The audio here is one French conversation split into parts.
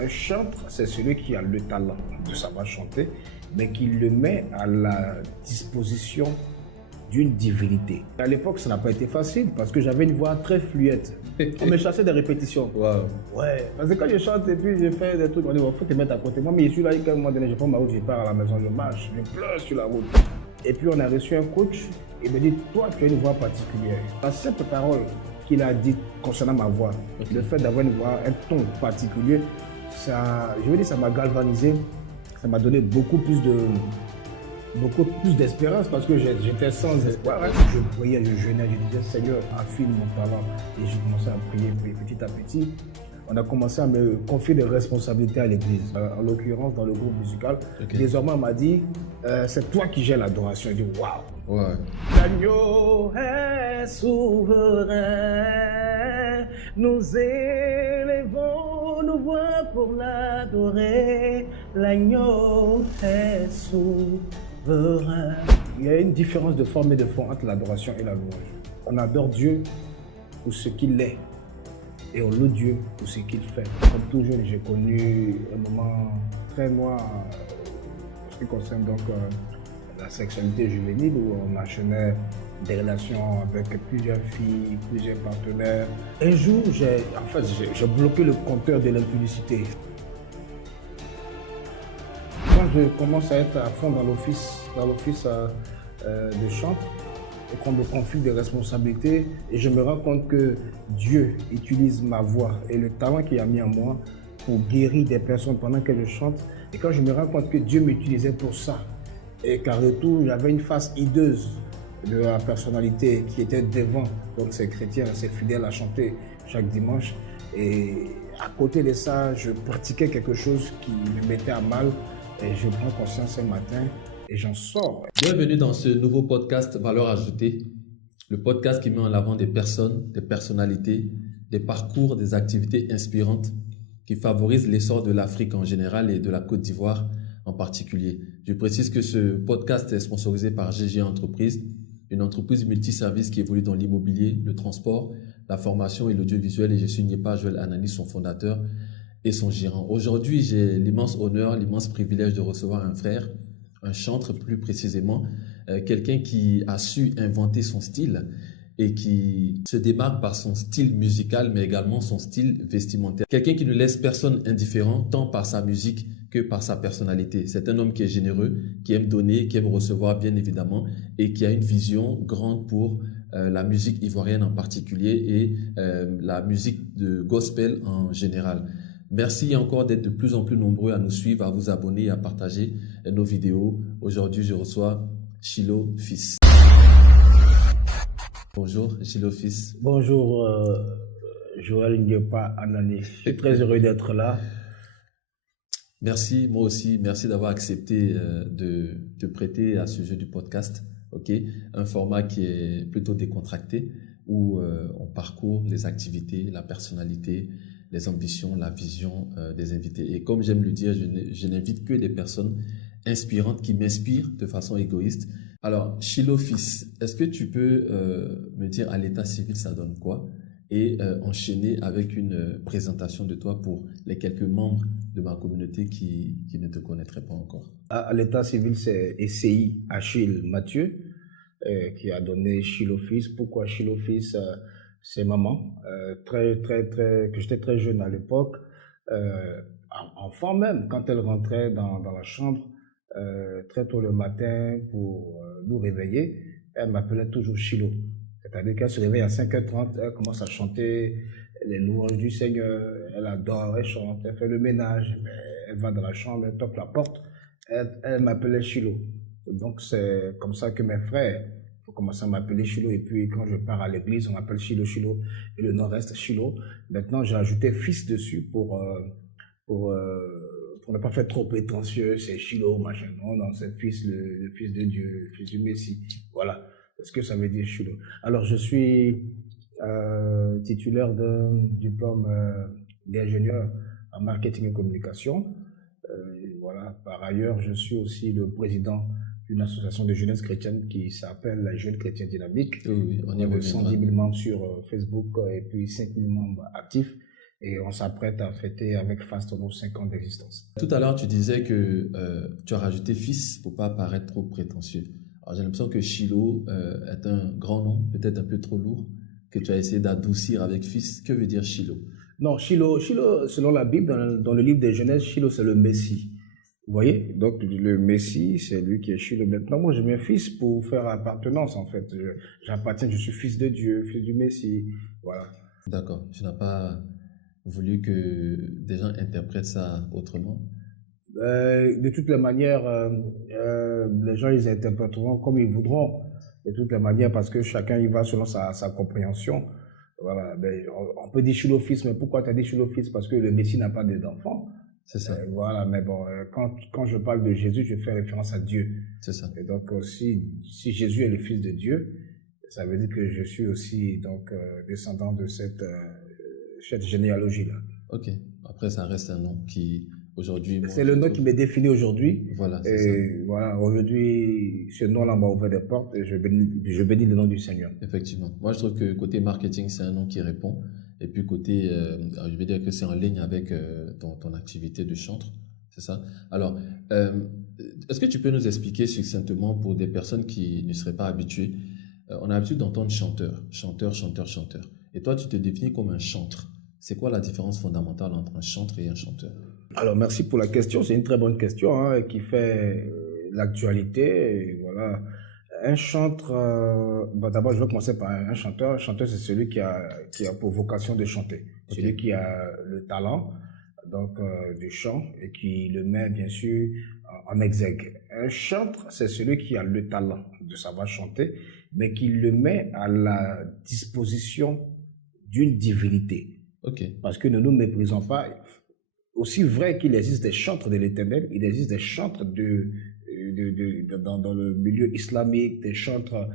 Un chantre, c'est celui qui a le talent de savoir chanter, mais qui le met à la disposition d'une divinité. À l'époque, ça n'a pas été facile parce que j'avais une voix très fluette. On me chassait des répétitions. Wow. Ouais, parce que quand je chante et puis je fais des trucs, on dit, il faut te mettre à côté. Moi, mais je suis là, quand un moment donné, je prends ma route, je pars à la maison, je marche, je pleure sur la route. Et puis on a reçu un coach, il me dit, toi, tu as une voix particulière. La simple parole qu'il a dit concernant ma voix, le fait d'avoir une voix, un ton particulier, ça, je veux dire, ça m'a galvanisé, ça m'a donné beaucoup plus d'espérance parce que j'étais sans espoir. Je priais, je jeûnais, je disais Seigneur, affine mon talent. Et j'ai commencé à prier petit à petit. On a commencé à me confier des responsabilités à l'église, en l'occurrence dans le groupe musical. Okay. Désormais, on m'a dit c'est toi qui gères l'adoration. J'ai dit waouh! Ouais. L'agneau est souverain, nous élevons nos voix pour l'adorer. L'agneau est souverain. Il y a une différence de forme et de fond entre l'adoration et la louange. On adore Dieu pour ce qu'il est et on loue Dieu pour ce qu'il fait. Comme tout jeune, j'ai connu un moment très noir en ce qui concerne donc la sexualité juvénile où on enchaînait des relations avec plusieurs filles, plusieurs partenaires. Un jour, j'ai bloqué le compteur de l'impudicité. Quand je commence à être à fond dans l'office de chant, et qu'on me confie des responsabilités, et je me rends compte que Dieu utilise ma voix et le talent qu'il a mis en moi pour guérir des personnes pendant que je chante. Et quand je me rends compte que Dieu m'utilisait pour ça, et qu'en retour, j'avais une face hideuse de la personnalité qui était devant, donc ces chrétiens, ces fidèles à chanter chaque dimanche. Et à côté de ça, je pratiquais quelque chose qui me mettait à mal. Et je prends conscience un matin et j'en sors. Bienvenue dans ce nouveau podcast Valeurs ajoutées, le podcast qui met en avant des personnes, des personnalités, des parcours, des activités inspirantes qui favorisent l'essor de l'Afrique en général et de la Côte d'Ivoire en particulier. Je précise que ce podcast est sponsorisé par GG Entreprises, une entreprise multiservice qui évolue dans l'immobilier, le transport, la formation et l'audiovisuel, et je suis Nyepa Joël Anani, son fondateur et son gérant. Aujourd'hui, j'ai l'immense honneur, l'immense privilège de recevoir un frère, un chantre plus précisément, quelqu'un qui a su inventer son style et qui se démarque par son style musical, mais également son style vestimentaire. Quelqu'un qui ne laisse personne indifférent, tant par sa musique que par sa personnalité. C'est un homme qui est généreux, qui aime donner, qui aime recevoir bien évidemment, et qui a une vision grande pour la musique ivoirienne en particulier et la musique de gospel en général. Merci encore d'être de plus en plus nombreux à nous suivre, à vous abonner et à partager nos vidéos. Aujourd'hui, je reçois Chilo Fils. Bonjour, Chilo Fils. Bonjour, Joël Nyepa Anani. Je suis très heureux d'être là. Merci, moi aussi. Merci d'avoir accepté de te prêter à ce jeu du podcast. Okay? Un format qui est plutôt décontracté où on parcourt les activités, la personnalité, les ambitions, la vision des invités. Et comme j'aime le dire, je n'invite que des personnes inspirantes qui m'inspirent de façon égoïste. Alors, Chilo Fils, est-ce que tu peux me dire à l'état civil ça donne quoi et enchaîner avec une présentation de toi pour les quelques membres de ma communauté qui ne te connaîtraient pas encore? À l'état civil, c'est ECI Achille Mathieu qui a donné Chilo Fils. Pourquoi Chilo Fils? C'est maman, que j'étais très jeune à l'époque, enfant même, quand elle rentrait dans la chambre, très tôt le matin pour nous réveiller, elle m'appelait toujours Chilo. C'est-à-dire qu'elle se réveille à 5h30, elle commence à chanter les louanges du Seigneur, elle adore, elle chante, elle fait le ménage, elle va dans la chambre, elle toque la porte, elle m'appelait Chilo. Donc c'est comme ça que mes frères ont commencé à m'appeler Chilo, et puis quand je pars à l'église, on m'appelle Chilo, et le nom reste Chilo. Maintenant j'ai ajouté Fils dessus pour ne pas faire trop prétentieux, c'est Chilo, machin. Non, c'est Fils, le Fils de Dieu, le Fils du Messie. Voilà, c'est ce que ça veut dire Chilo. Alors, je suis titulaire d'un diplôme d'ingénieur en marketing et communication. Voilà. Par ailleurs, je suis aussi le président d'une association de jeunesse chrétienne qui s'appelle la Jeune Chrétien Dynamique. Oui, on y a reviendra. 110 000 membres sur Facebook et puis 5 000 membres actifs. et on s'apprête à fêter avec Fasto nos 5 ans d'existence. Tout à l'heure, tu disais que tu as rajouté fils pour pas paraître trop prétentieux. Alors, j'ai l'impression que Shiloh est un grand nom, peut-être un peu trop lourd, que tu as essayé d'adoucir avec fils. Que veut dire Shiloh? Non, Shiloh, selon la Bible, dans le livre de Genèse, Shiloh, c'est le Messie. Vous voyez? Donc, le Messie, c'est lui qui est Shiloh. Maintenant, moi, je mets fils pour faire appartenance, en fait. J'appartiens, je suis fils de Dieu, fils du Messie. Voilà. D'accord. Tu n'as pas voulu que des gens interprètent ça autrement? De toutes les manières, les gens, ils interpréteront comme ils voudront. De toutes les manières, parce que chacun y va selon sa compréhension. Voilà. Ben, on peut dire Shiloh fils, mais pourquoi tu as dit Shiloh fils? Parce que le Messie n'a pas d'enfant. C'est ça. Voilà, mais bon, quand je parle de Jésus, je fais référence à Dieu. C'est ça. Et donc, si Jésus est le Fils de Dieu, ça veut dire que je suis aussi donc descendant de cette généalogie-là. Ok. Après, ça reste un nom qui, aujourd'hui... C'est le nom qui m'est défini aujourd'hui. Voilà, c'est ça. Et voilà, aujourd'hui, ce nom-là m'a ouvert des portes et je bénis le nom du Seigneur. Effectivement. Moi, je trouve que côté marketing, c'est un nom qui répond. Et puis côté, je vais dire que c'est en ligne avec ton activité de chantre, c'est ça? Alors, est-ce que tu peux nous expliquer succinctement pour des personnes qui ne seraient pas habituées? On a l'habitude d'entendre chanteur, chanteur, chanteur, chanteur. Et toi, tu te définis comme un chantre. C'est quoi la différence fondamentale entre un chantre et un chanteur? Alors, merci pour la question. C'est une très bonne question hein, qui fait l'actualité. Et voilà. Un chantre, d'abord je vais commencer par un chanteur. Un chanteur, c'est celui qui a pour vocation de chanter. Okay. Celui qui a le talent donc, du chant et qui le met bien sûr en exergue. Un chantre, c'est celui qui a le talent de savoir chanter, mais qui le met à la disposition d'une divinité. Okay. Parce que ne nous méprisons pas. Aussi vrai qu'il existe des chantres de l'Éternel, il existe des chantres dans le milieu islamique, des chantres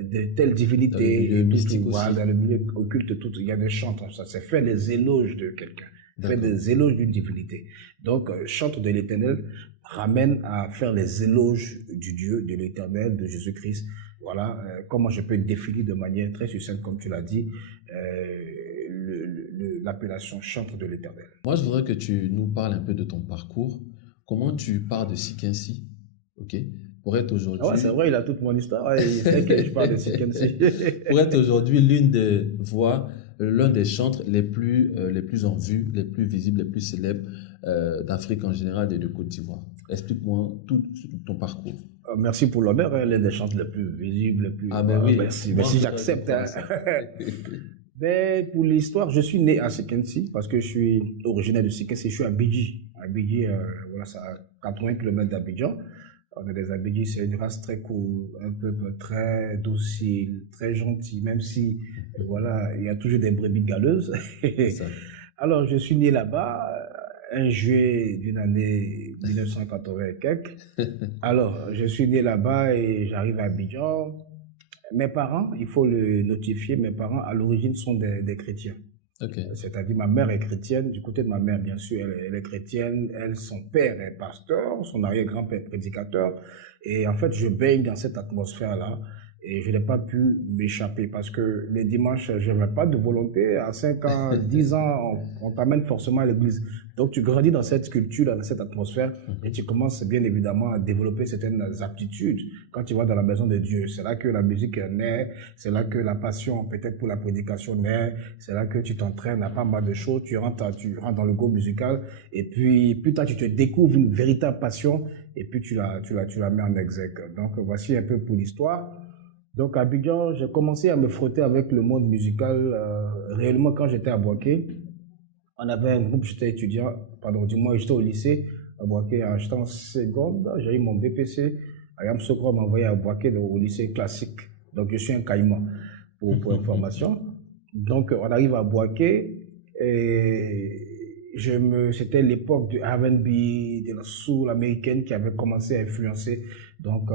de telles divinités. Dans le milieu mystique aussi. Dans le milieu occulte, tout, il y a des chantres. Ça, c'est faire les éloges de quelqu'un, faire des éloges d'une divinité. Donc, chantre de l'Éternel ramène à faire les éloges du Dieu, de l'Éternel, de Jésus-Christ. Voilà comment je peux définir de manière très succincte, comme tu l'as dit, l'appellation chantre de l'Éternel. Moi, je voudrais que tu nous parles un peu de ton parcours. Comment tu pars de Sikensi, ok, pour être aujourd'hui... Ah ouais, c'est vrai, il a toute mon histoire. Il sait que je pars de Sikensi. Pour être aujourd'hui l'une des voix, l'un des chantres les plus en vue, les plus visibles, les plus célèbres d'Afrique en général et de Côte d'Ivoire. Explique-moi tout ton parcours. Merci pour l'honneur, hein, l'un des chantres les plus visibles, les plus... Ah ben oui. Merci j'accepte. Hein. Ben, pour l'histoire, je suis né à Sikensi parce que je suis originaire de Sikensi. Je suis à Abidji. Abidji, voilà, c'est à 80 km d'Abidjan. On a des Abidji, c'est une race très cool, un peu très docile, très gentille, même si, voilà, il y a toujours des brebis galeuses. Alors, je suis né là-bas, un juillet d'une année 1980 et quelques. Alors, je suis né là-bas et j'arrive à Abidjan. Mes parents, il faut le notifier, mes parents à l'origine sont des chrétiens. Okay. C'est-à-dire ma mère est chrétienne, du côté de ma mère bien sûr elle est chrétienne, son père est pasteur, son arrière-grand-père est prédicateur et en fait je baigne dans cette atmosphère-là et je n'ai pas pu m'échapper parce que les dimanches je n'avais pas de volonté, à 5 ans, 10 ans on t'amène forcément à l'église. Donc tu grandis dans cette culture, dans cette atmosphère et tu commences bien évidemment à développer certaines aptitudes quand tu vas dans la maison de Dieu. C'est là que la musique naît, c'est là que la passion peut-être pour la prédication naît, c'est là que tu t'entraînes à pas mal de choses, tu rentres dans le go musical et puis plus tard tu te découvres une véritable passion et puis tu la mets en exergue. Donc voici un peu pour l'histoire. Donc à Abidjan, j'ai commencé à me frotter avec le monde musical réellement quand j'étais à Boaké. On avait un groupe, j'étais étudiant, j'étais au lycée à Boaké, j'étais en seconde, j'ai eu mon BPC. Ayam Sokro m'a envoyé à Boaké au lycée classique. Donc je suis un caïman pour information. Donc on arrive à Boaké et c'était l'époque du R&B, de la soul américaine qui avait commencé à influencer donc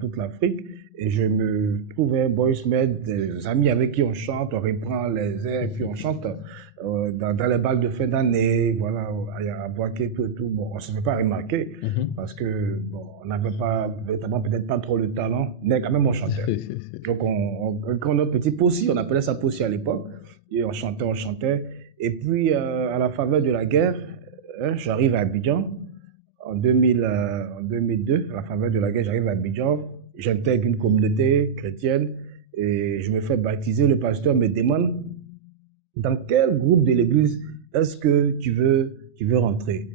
toute l'Afrique. Et je me trouvais boys med, des amis avec qui on chante, on reprend les airs, puis on chante dans les balles de fin d'année, voilà, à Boaké, tout et tout. Bon, on ne se fait pas remarquer parce que bon, on n'avait pas, peut-être pas trop le talent, mais quand même on chantait. Donc quand on a un petit possi, on appelait ça possi à l'époque, et on chantait. Et puis, à la faveur de la guerre, j'arrive à Abidjan en 2002. À la faveur de la guerre, j'arrive à Abidjan. J'intègre une communauté chrétienne et je me fais baptiser. Le pasteur me demande dans quel groupe de l'église est-ce que tu veux rentrer.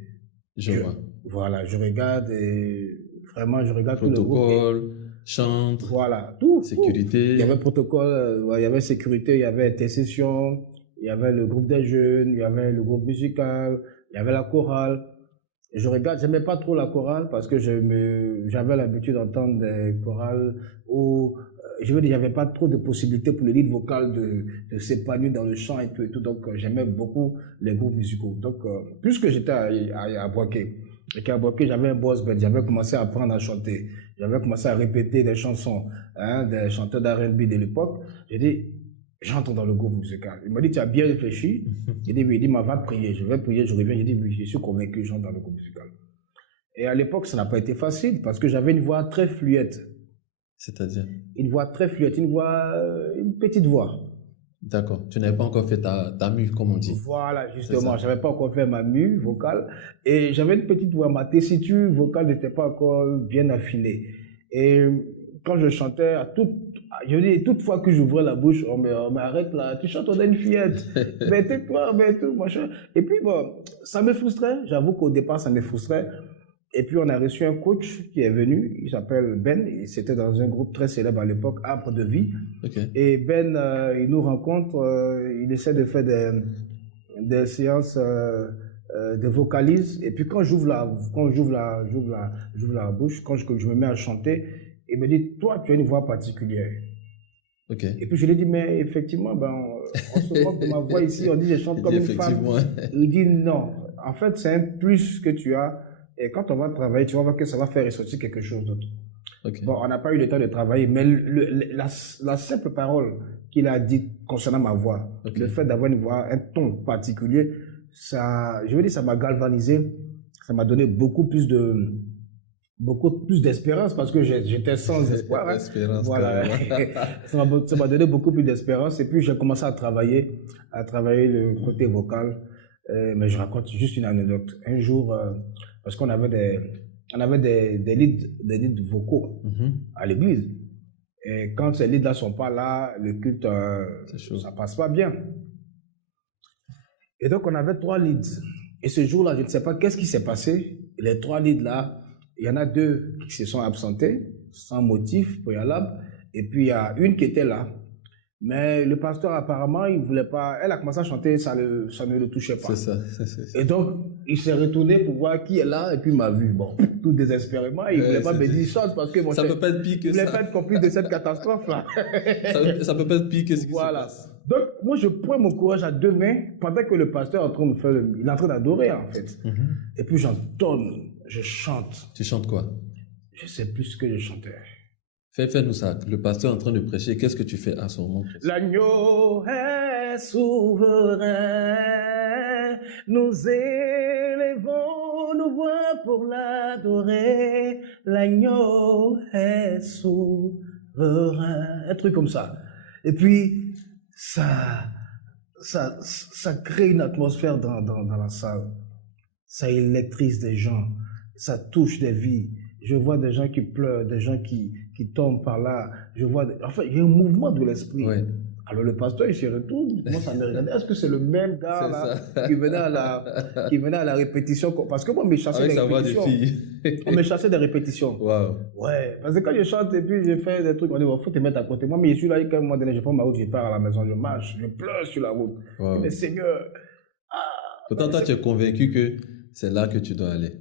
Je vois. Voilà, je regarde et vraiment, je regarde tout le groupe. Protocole, chantre, Voilà, tout. sécurité. Il y avait protocole, il y avait sécurité, il y avait intercession, il y avait le groupe des jeunes, il y avait le groupe musical, il y avait la chorale. Et je regarde, j'aimais pas trop la chorale parce que j'avais l'habitude d'entendre des chorales où, je veux dire, il n'y avait pas trop de possibilités pour le lead vocal de s'épanouir dans le chant et tout et tout. Donc, j'aimais beaucoup les groupes musicaux. Donc, puisque j'étais à Boaké, et qu'à Boaké, j'avais un boss band, j'avais commencé à apprendre à chanter. J'avais commencé à répéter des chansons, des chanteurs d'R&B de l'époque. J'ai dit, j'entre dans le groupe musical. Il m'a dit, tu as bien réfléchi. J'ai dit, oui. Il dit, va prier. Je vais prier, je reviens. J'ai dit, oui, je suis convaincu, j'entre dans le groupe musical. Et à l'époque, ça n'a pas été facile parce que j'avais une voix très fluette. C'est-à-dire? Une voix très fluette, une petite voix. D'accord. Tu n'avais pas encore fait ta mue, comme on dit. Voilà, justement. Je n'avais pas encore fait ma mue vocale. Et j'avais une petite voix. Ma tessiture vocale n'était pas encore bien affinée. Et quand je chantais, je dis, toute fois que j'ouvrais la bouche, on m'arrête là, tu chantes, on a une fillette. Mais tais-toi, mais tout, machin. Et puis, bon, ça me frustrait. J'avoue qu'au départ, ça me frustrait. Et puis, on a reçu un coach qui est venu, il s'appelle Ben, c'était dans un groupe très célèbre à l'époque, Arbre de Vie. Okay. Et Ben, il nous rencontre, il essaie de faire des séances de vocalise. Et puis, quand j'ouvre la bouche, quand je me mets à chanter, il me dit, toi, tu as une voix particulière. Okay. Et puis, je lui ai dit, mais effectivement, on se moque de ma voix ici, on dit, je chante comme une femme. Il dit, non, en fait, c'est un plus que tu as. Et quand on va travailler, tu vas voir que ça va faire ressortir quelque chose d'autre. Okay. Bon, on n'a pas eu le temps de travailler, mais la simple parole qu'il a dit concernant ma voix, okay, le fait d'avoir une voix, un ton particulier, ça, je veux dire, ça m'a galvanisé, ça m'a donné beaucoup plus d'espérance parce que j'étais sans espoir. Espérance, voilà. Ça m'a donné beaucoup plus d'espérance et puis j'ai commencé à travailler le côté vocal. Mais je raconte juste une anecdote. Un jour, parce qu'on avait des leads vocaux à l'église. Et quand ces leads-là ne sont pas là, le culte, ça ne passe pas bien. Et donc, on avait 3 leads. Et ce jour-là, je ne sais pas qu'est-ce qui s'est passé. Les 3 leads-là, il y en a 2 qui se sont absentés, sans motif préalable. Et puis, il y a une qui était là. Mais le pasteur, apparemment, il voulait pas. Elle a commencé à chanter, ça ne le touchait pas. C'est ça. Et donc, il s'est retourné pour voir qui est là, et puis il m'a vu. Bon, tout désespérément, il ne voulait pas me dire chante parce que mon ça peut pas être pire que ça. Il voulait pas être complice de cette catastrophe-là. ça peut pas être pire que ce qui se passe. Donc, moi, je prends mon courage à 2 mains pendant que le pasteur est en train de faire il est en train d'adorer, en fait. Et puis, j'entonne, je chante. Tu chantes quoi? Je ne sais plus ce que je chantais. Fais-nous ça. Le pasteur est en train de prêcher. Qu'est-ce que tu fais à ce moment? L'agneau est souverain. Nous élevons nos voix pour l'adorer. L'agneau est souverain. Un truc comme ça. Et puis, ça crée une atmosphère dans la salle. Ça électrise des gens. Ça touche des vies. Je vois des gens qui pleurent, des gens qui tombent par là. Enfin, il y a un mouvement de l'esprit. Ouais. Alors le pasteur, il se retourne, moi ça me regarde. Est-ce que c'est le même gars là qui venait à la répétition? Parce que moi, on me chassait des répétitions. On me chassait des répétitions. Wow. Ouais, parce que quand je chante et puis je fais des trucs, on dit, il faut te mettre à côté. Moi, mais je suis là, quand moi, je prends ma route, je pars à la maison, je marche, je pleure sur la route. Wow. Mais Seigneur. Pourtant, toi, tu es convaincu que c'est là que tu dois aller.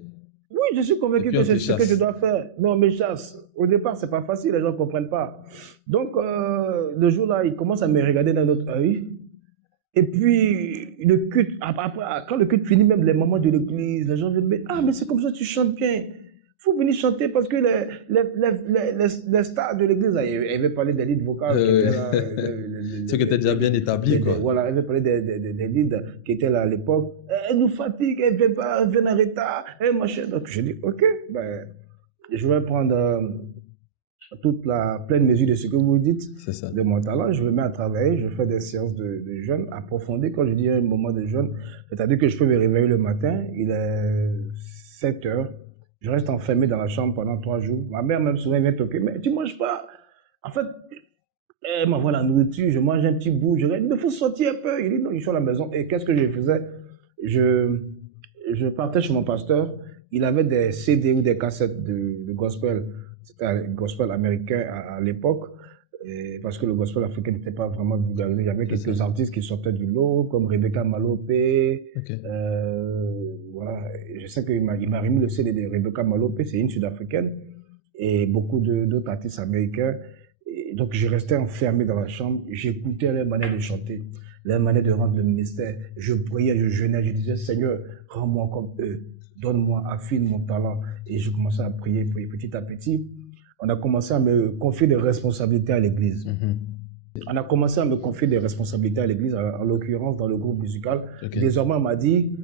Oui, je suis convaincu que c'est ce que je dois faire. Non, mais chasse. Au départ, c'est pas facile, les gens ne comprennent pas. Donc, le jour-là, il commence à me regarder d'un autre œil. Et puis, le culte, après, quand le culte finit, même les moments de l'église, les gens viennent me dire, ah, mais c'est comme ça, tu chantes bien. Il faut venir chanter parce que les stars de l'église, ils avaient parlé des leads vocales. Ceux qui étaient déjà bien établis, quoi. Voilà, ils avaient parlé des leads qui étaient là à l'époque. Elle nous fatigue, elle vient pas, elle vient en retard, machin. Donc, je dis, ok, je vais prendre toute la pleine mesure de ce que vous dites, C'est ça. de mon talent. Je me mets à travailler, je fais des séances de jeûne approfondies. Quand je dis un moment de jeûne, c'est-à-dire que je peux me réveiller le matin, il est 7 heures, je reste enfermé dans la chambre pendant 3 jours. Ma mère même souvent vient toquer, mais tu manges pas. En fait, elle m'envoie la nourriture, je mange un petit bout, je dis, il me faut sortir un peu. Il dit non, je suis à la maison. Et qu'est-ce que je faisais? Je, je partais chez mon pasteur, il avait des CD ou des cassettes de gospel. C'était un gospel américain à l'époque, parce que le gospel africain n'était pas vraiment vulgarisé. Il y avait quelques artistes qui sortaient du lot, comme Rebecca Malopé. Ok. Voilà. Je sais qu'il m'a remis le CD de Rebecca Malopé, c'est une sud-africaine, et beaucoup d'autres artistes américains. Et donc je restais enfermé dans la chambre, j'écoutais leur manière de chanter, leur manière de rendre le ministère. Je priais, je jeûnais, je disais, Seigneur, rends-moi comme eux, donne-moi, affine mon talent. Et je commençais à prier petit à petit. On a commencé à me confier des responsabilités à l'église. On a commencé à me confier des responsabilités à l'église, en l'occurrence dans le groupe musical. Ok. Désormais, on m'a dit,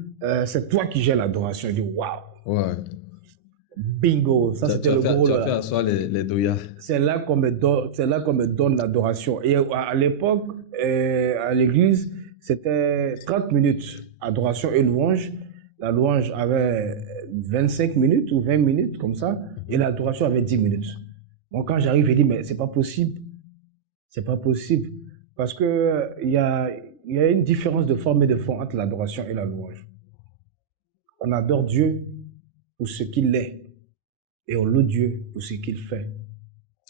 c'est toi qui gères l'adoration. Je dis, waouh, Ouais. bingo, ça c'était le gros. Tu as fait asseoir les doyas. C'est là qu'on me donne l'adoration. Et à l'époque, à l'église, c'était 30 minutes, adoration et louange. La louange avait 25 minutes ou 20 minutes, comme ça, et l'adoration avait 10 minutes. Donc quand j'arrive, je dis, mais c'est pas possible. C'est pas possible. Parce que il y a une différence de forme et de fond entre l'adoration et la louange. On adore Dieu pour ce qu'il est et on loue Dieu pour ce qu'il fait.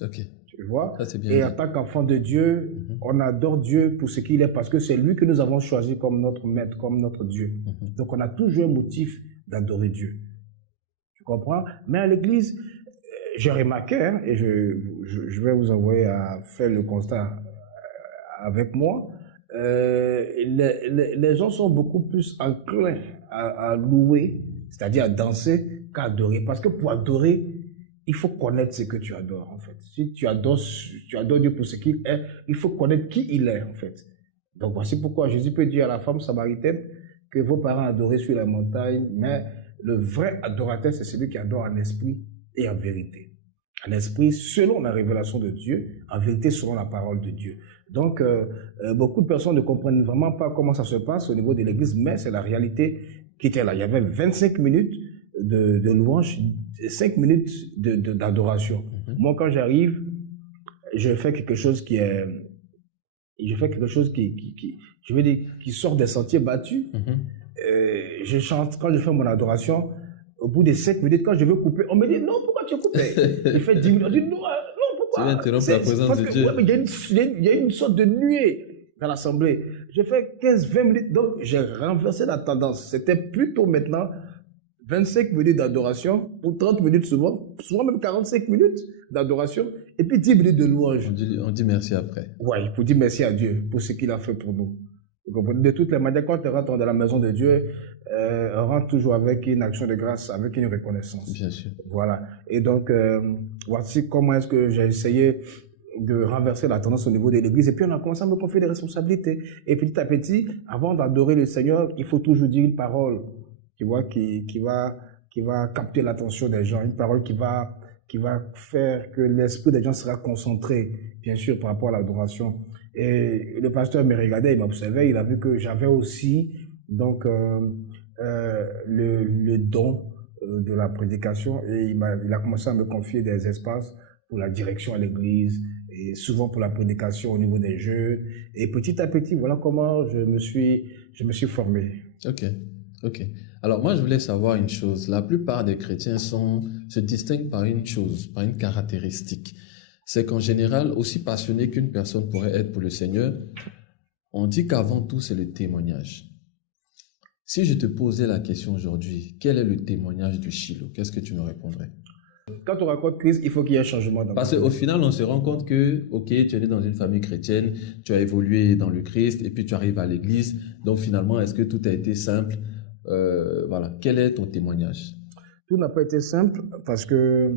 Ok. Tu vois? Ça, c'est bien et dit. en tant qu'enfant de Dieu, on adore Dieu pour ce qu'il est parce que c'est lui que nous avons choisi comme notre maître, comme notre Dieu. Donc on a toujours un motif d'adorer Dieu. Tu comprends? Mais à l'église, j'ai remarqué, hein, et je vais vous envoyer à faire le constat avec moi, les gens sont beaucoup plus enclins à louer, c'est-à-dire à danser, qu'à adorer. Parce que pour adorer, il faut connaître ce que tu adores, en fait. Si tu adores Dieu pour ce qu'il est, il faut connaître qui il est, en fait. Donc voici pourquoi Jésus peut dire à la femme samaritaine que vos parents adoraient sur la montagne, mais le vrai adorateur, c'est celui qui adore en esprit et en vérité. En esprit, selon la révélation de Dieu, en vérité, selon la parole de Dieu. Donc, beaucoup de personnes ne comprennent vraiment pas comment ça se passe au niveau de l'église, mais c'est la réalité qui était là. Il y avait 25 minutes de louange, 5 minutes d'adoration. Moi, quand j'arrive, je fais quelque chose qui est... Je fais quelque chose je veux dire, qui sort des sentiers battus. Je chante, quand je fais mon adoration, au bout des 5 minutes, quand je veux couper, on me dit non, pourquoi tu coupes? Je fais 10 minutes, on dit non, pourquoi? Tu viens interrompre la présence de Dieu. Ouais, mais il y a une sorte de nuée dans l'assemblée. Je fais 15-20 minutes, donc j'ai renversé la tendance. C'était plutôt maintenant 25 minutes d'adoration, ou 30 minutes souvent même 45 minutes d'adoration, et puis 10 minutes de louange. On dit merci après. Oui, pour dire merci à Dieu pour ce qu'il a fait pour nous. Vous comprenez? De toutes les manières, quand tu rentres dans la maison de Dieu, on rentre toujours avec une action de grâce, avec une reconnaissance. Bien sûr. Voilà. Et donc, voici comment est-ce que j'ai essayé de renverser la tendance au niveau de l'église. Et puis, on a commencé à me confier des responsabilités. Et petit à petit, avant d'adorer le Seigneur, il faut toujours dire une parole, tu vois, qui va capter l'attention des gens, une parole qui va faire que l'esprit des gens sera concentré, bien sûr, par rapport à l'adoration. Et le pasteur me regardait, il m'observait, il a vu que j'avais aussi donc le don de la prédication et il a commencé à me confier des espaces pour la direction à l'église et souvent pour la prédication au niveau des jeunes. Et petit à petit, voilà comment je me suis formé. Ok. Alors moi, je voulais savoir une chose. La plupart des chrétiens se distinguent par une chose, par une caractéristique. C'est qu'en général, aussi passionné qu'une personne pourrait être pour le Seigneur, on dit qu'avant tout, c'est le témoignage. Si je te posais la question aujourd'hui, quel est le témoignage du Shiloh? Qu'est-ce que tu me répondrais? Quand on raconte Christ, il faut qu'il y ait un changement. Parce qu'au final, on se rend compte que, ok, tu es né dans une famille chrétienne, tu as évolué dans le Christ, et puis tu arrives à l'église. Donc finalement, est-ce que tout a été simple? Voilà. Quel est ton témoignage? Tout n'a pas été simple parce que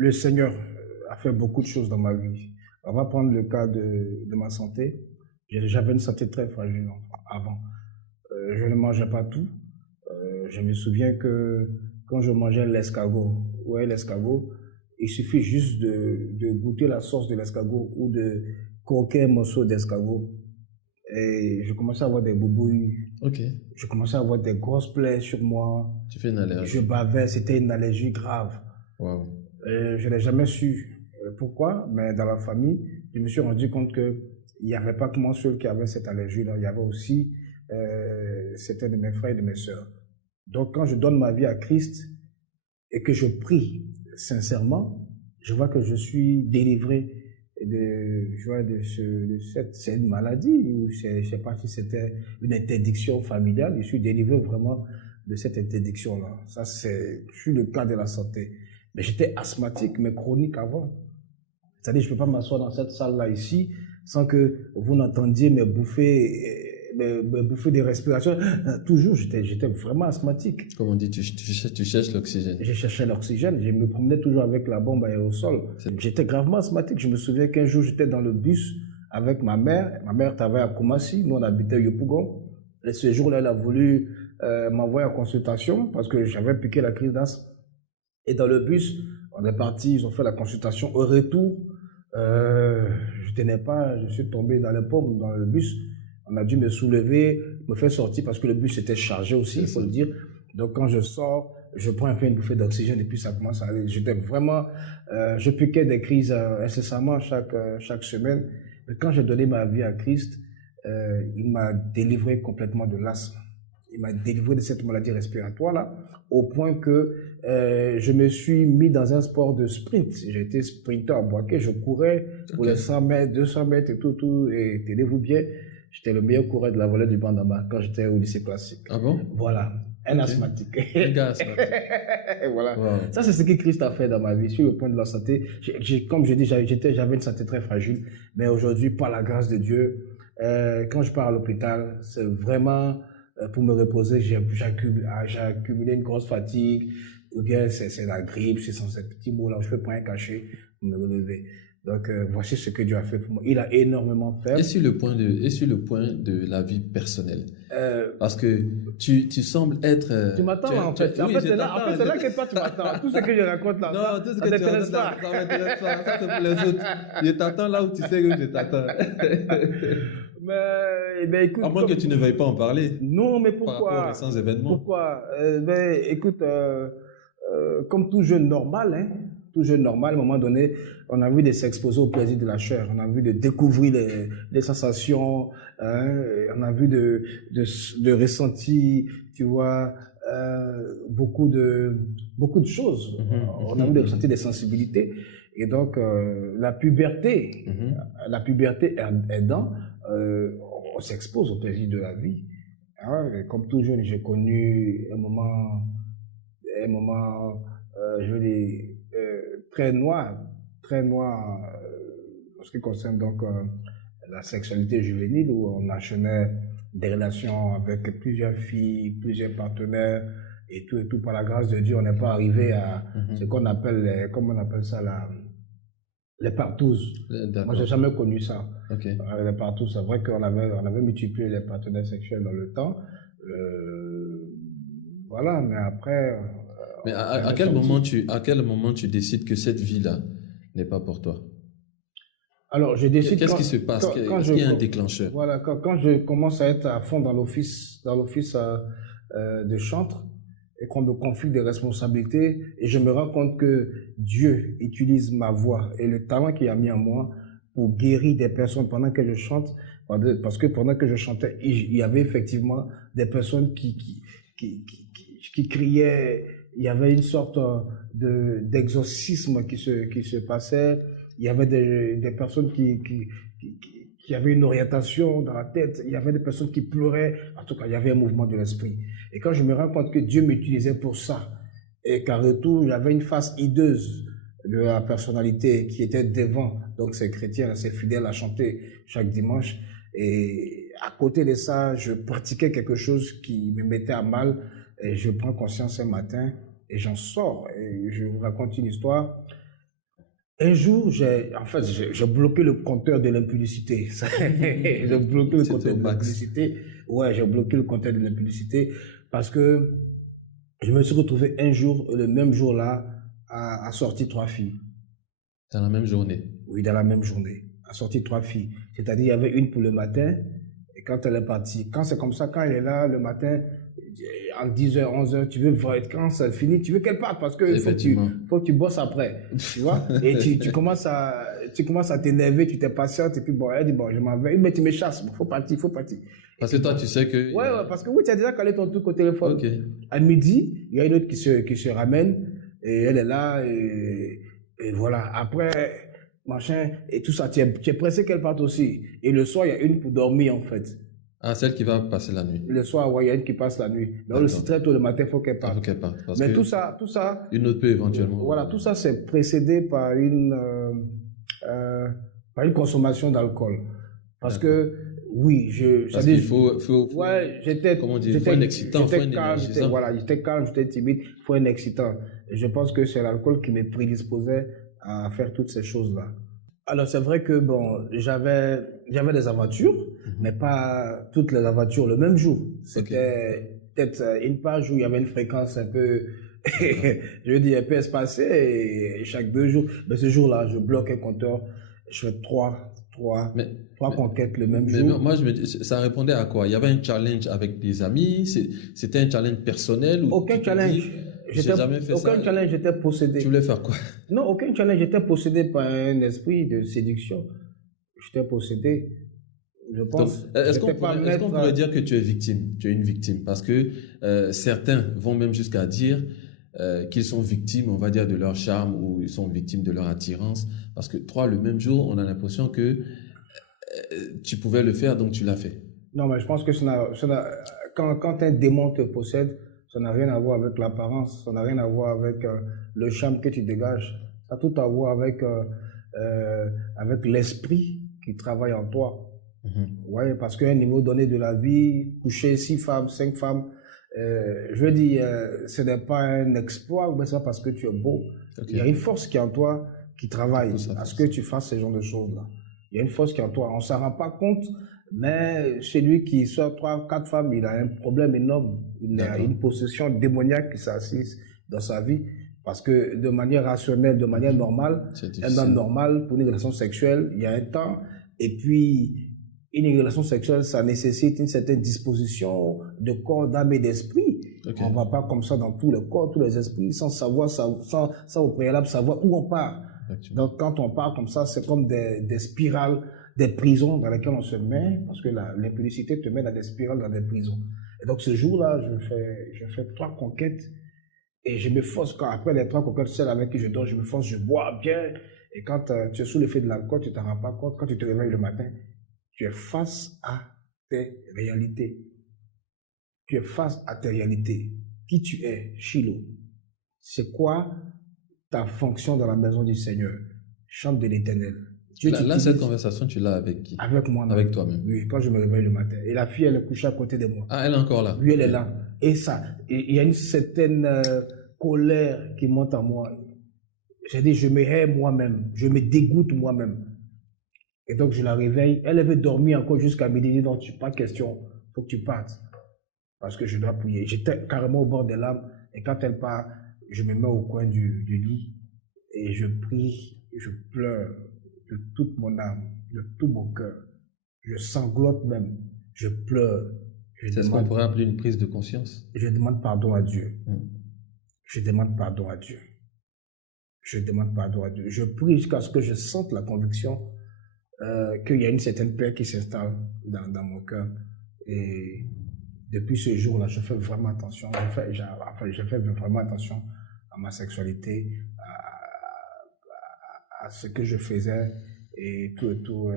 le Seigneur a fait beaucoup de choses dans ma vie. On va prendre le cas de ma santé. J'avais une santé très fragile avant. Je ne mangeais pas tout. Je me souviens que quand je mangeais l'escargot, Il suffit juste de goûter la sauce de l'escargot ou de croquer un morceau d'escargot. Et je commençais à avoir des boubouilles. Ok. Je commençais à avoir des grosses plaies sur moi. Tu fais une allergie. Je bavais, c'était une allergie grave. Wow. Je n'ai jamais su pourquoi, mais dans la famille, je me suis rendu compte qu'il n'y avait pas que moi seul qui avait cette allergie-là. Il y avait aussi certains de mes frères et de mes sœurs. Donc, quand je donne ma vie à Christ et que je prie sincèrement, je vois que je suis délivré de cette maladie, ou je ne sais pas si c'était une interdiction familiale, je suis délivré vraiment de cette interdiction-là. Ça, je suis le cas de la santé. Mais j'étais asthmatique, mais chronique avant. C'est-à-dire, je ne peux pas m'asseoir dans cette salle-là ici sans que vous n'entendiez mes bouffées des respirations. Toujours, j'étais vraiment asthmatique. Comme on dit, tu cherches l'oxygène. Je cherchais l'oxygène. Je me promenais toujours avec la bombe à aérosol. J'étais gravement asthmatique. Je me souviens qu'un jour, j'étais dans le bus avec ma mère. Ma mère travaillait à Koumassi. Nous, on habitait à Yopougon. Et ce jour-là, elle a voulu m'envoyer en consultation parce que j'avais piqué la crise d'asthme. Et dans le bus, on est parti. Ils ont fait la consultation. Au retour, je tenais pas. Je suis tombé dans les pommes dans le bus. On a dû me soulever, me faire sortir parce que le bus était chargé aussi, il faut le dire. Donc quand je sors, je prends un peu une bouffée d'oxygène et puis ça commence à aller. J'étais vraiment, je piquais des crises incessamment chaque semaine. Mais quand j'ai donné ma vie à Christ, il m'a délivré complètement de l'asthme. Il m'a délivré de cette maladie respiratoire-là, au point que je me suis mis dans un sport de sprint. J'ai été sprinter à Boaké, je courais pour les 100 mètres, 200 mètres et tout, et tenez-vous bien. J'étais le meilleur coureur de la vallée du Bandama quand j'étais au lycée classique. Ah bon? Voilà, un asthmatique. Un gars asthmatique. Voilà. Wow. Ça, c'est ce que Christ a fait dans ma vie, sur le point de la santé. Comme je dis, j'avais une santé très fragile, mais aujourd'hui, par la grâce de Dieu, quand je pars à l'hôpital, c'est vraiment pour me reposer. J'ai accumulé une grosse fatigue, ou bien c'est la grippe, c'est sans ces petits mots-là, je ne peux pas rien cacher pour me relever. Donc, voici ce que Dieu a fait pour moi. Il a énormément fait. Et sur le point de la vie personnelle, parce que tu sembles être... Tu m'attends, en fait. Oui, c'est là que toi, tu m'attends. Tout ce que je raconte là, non, tout ce que tu racontes là, ça m'intéresse pas. Ça, c'est pour les autres. Je t'attends là où tu sais que je t'attends. Mais écoute... À moins que tu ne veuilles pas en parler. Non, mais pourquoi? Par rapport aux récents événements. Pourquoi? Écoute, comme tout jeune normal, à un moment donné, on a envie de s'exposer au plaisir de la chair, on a envie de découvrir les sensations, on a envie de ressentir, tu vois, beaucoup de choses. On a envie de ressentir des sensibilités. Et donc, la puberté aidant, on s'expose au plaisir de la vie. Et comme tout jeune, j'ai connu un moment, je veux dire, très noir en ce qui concerne donc la sexualité juvénile, où on enchaînait des relations avec plusieurs filles, plusieurs partenaires, et tout par la grâce de Dieu, on n'est pas arrivé à ce qu'on appelle, comment on appelle ça, les partouzes. Moi, j'ai jamais connu ça. Okay. Les partouzes, c'est vrai qu'on avait multiplié les partenaires sexuels dans le temps. Voilà, mais après... Mais à quel moment tu décides que cette vie-là n'est pas pour toi? Alors, je décide... Qu'est-ce qui se passe? Est-ce qu'il y a un déclencheur? Voilà, quand je commence à être à fond dans l'office de chantre, et qu'on me confie des responsabilités, et je me rends compte que Dieu utilise ma voix et le talent qu'il a mis en moi pour guérir des personnes pendant que je chante, parce que pendant que je chantais, il y avait effectivement des personnes qui criaient, il y avait une sorte d'exorcisme qui se passait, il y avait des personnes qui avaient une orientation dans la tête, il y avait des personnes qui pleuraient, en tout cas, il y avait un mouvement de l'esprit. Et quand je me rends compte que Dieu m'utilisait pour ça, et qu'en retour, il y avait une face hideuse de la personnalité qui était devant, donc ces chrétiens, ces fidèles à chanter chaque dimanche, et à côté de ça, je pratiquais quelque chose qui me mettait à mal, et je prends conscience un matin, et j'en sors, et je vous raconte une histoire. Un jour, j'ai bloqué le compteur de l'impudicité. J'ai bloqué le compteur de l'impudicité. Ouais, j'ai bloqué le compteur de l'impudicité parce que je me suis retrouvé un jour, le même jour-là, à sortir 3 filles. Dans la même journée. Oui, dans la même journée. A sorti 3 filles. C'est-à-dire, il y avait une pour le matin, et quand elle est partie, quand c'est comme ça, quand elle est là le matin, en 10h, 11h, tu veux voir, quand ça finit, tu veux qu'elle parte parce que faut que tu bosses après, tu vois. Et tu commences à t'énerver, tu t'es patiente, et puis bon, elle dit, bon, je m'en vais, mais tu me chasses, bon, faut partir. Parce que toi, tu sais que... Ouais, parce que oui, tu as déjà calé ton truc au téléphone. Ok. À midi, il y a une autre qui se ramène, et elle est là, et voilà. Après, machin, et tout ça, tu es pressé qu'elle parte aussi. Et le soir, il y a une pour dormir, en fait. Ah, celle qui va passer la nuit. Le soir, ouais, il y a une qui passe la nuit. Donc, aussi très tôt le matin, il faut qu'elle parte. Il faut qu'elle parte. Mais tout ça. Une autre peut éventuellement. Voilà, tout ça, c'est précédé par une consommation d'alcool. Parce que, oui, parce qu'il faut ouais, comment dire, il faut un excitant, il faut un énergisant. Voilà, j'étais calme, j'étais timide, il faut un excitant. Et je pense que c'est l'alcool qui me prédisposait à faire toutes ces choses-là. Alors, c'est vrai que, bon, j'avais des aventures, mais pas toutes les aventures le même jour. C'était peut-être une page où il y avait une fréquence un peu, je veux dire, un peu espacée, et chaque 2 jours. Mais ce jour-là, je bloque un compteur, je fais trois conquêtes le même jour. Mais moi, je me dis, ça répondait à quoi? Il y avait un challenge avec des amis? C'était un challenge personnel? Ou aucun challenge. Aucun challenge, j'étais possédé. Tu voulais faire quoi? Non, aucun challenge, j'étais possédé par un esprit de séduction. J'étais possédé. Je pense. Est-ce qu'on pourrait dire que tu es victime? Tu es une victime? Parce que certains vont même jusqu'à dire qu'ils sont victimes, on va dire, de leur charme, ou ils sont victimes de leur attirance. Parce que toi, le même jour, on a l'impression que tu pouvais le faire, donc tu l'as fait. Non, mais je pense que quand un démon te possède, ça n'a rien à voir avec l'apparence, ça n'a rien à voir avec le charme que tu dégages. Ça a tout à voir avec l'esprit qui travaille en toi. Ouais, parce qu'à un niveau donné de la vie, coucher 6 femmes, 5 femmes, je veux dire, ce n'est pas un exploit, mais c'est parce que tu es beau. Il y a une force qui est en toi qui travaille à ce que tu fasses ce genre de choses-là. Il y a une force qui est en toi. On ne s'en rend pas compte, mais celui qui sort 3, 4 femmes, il a un problème énorme. Il a une possession démoniaque qui s'assise dans sa vie. Parce que de manière rationnelle, de manière normale, un homme normal, pour une relation sexuelle, il y a un temps. Et puis, une relation sexuelle, ça nécessite une certaine disposition de corps, d'âme et d'esprit. On ne va pas comme ça dans tous les corps, tous les esprits, sans savoir, sans au préalable savoir où on part. Donc, quand on part comme ça, c'est comme des spirales, des prisons dans lesquelles on se met, parce que l'impudicité te met dans des spirales, dans des prisons. Et donc, ce jour-là, je fais 3 conquêtes, et je me force, après les 3 conquêtes, celles avec qui je dors, je me force, je bois bien. Et quand tu es sous l'effet de l'alcool, tu ne t'en rends pas compte. Quand tu te réveilles le matin, tu es face à tes réalités. Tu es face à tes réalités. Qui tu es, Chilo? C'est quoi ta fonction dans la maison du Seigneur? Chante de l'Éternel. Là, cette conversation, tu l'as avec qui? Avec moi. Avec toi-même. Oui, quand je me réveille le matin. Et la fille, elle est couchée à côté de moi. Ah, elle est encore là? Oui, elle est là. Et ça, il y a une certaine colère qui monte en moi. J'ai dit, je me hais moi-même. Je me dégoûte moi-même. Et donc, je la réveille. Elle veut dormir encore jusqu'à midi. Je dis, non, pas question. Il faut que tu partes. Parce que je dois prier. J'étais carrément au bord des larmes. Et quand elle part, je me mets au coin du lit. Et je prie. Je pleure de toute mon âme, de tout mon cœur. Je sanglote même. Je pleure. C'est ce qu'on pourrait appeler une prise de conscience. Je demande pardon à Dieu. Je demande pardon à Dieu. Je demande pardon à Dieu. Je prie jusqu'à ce que je sente la conviction qu'il y a une certaine paix qui s'installe dans mon cœur. Et depuis ce jour-là, je fais vraiment attention. Je fais vraiment attention à ma sexualité, à ce que je faisais et tout.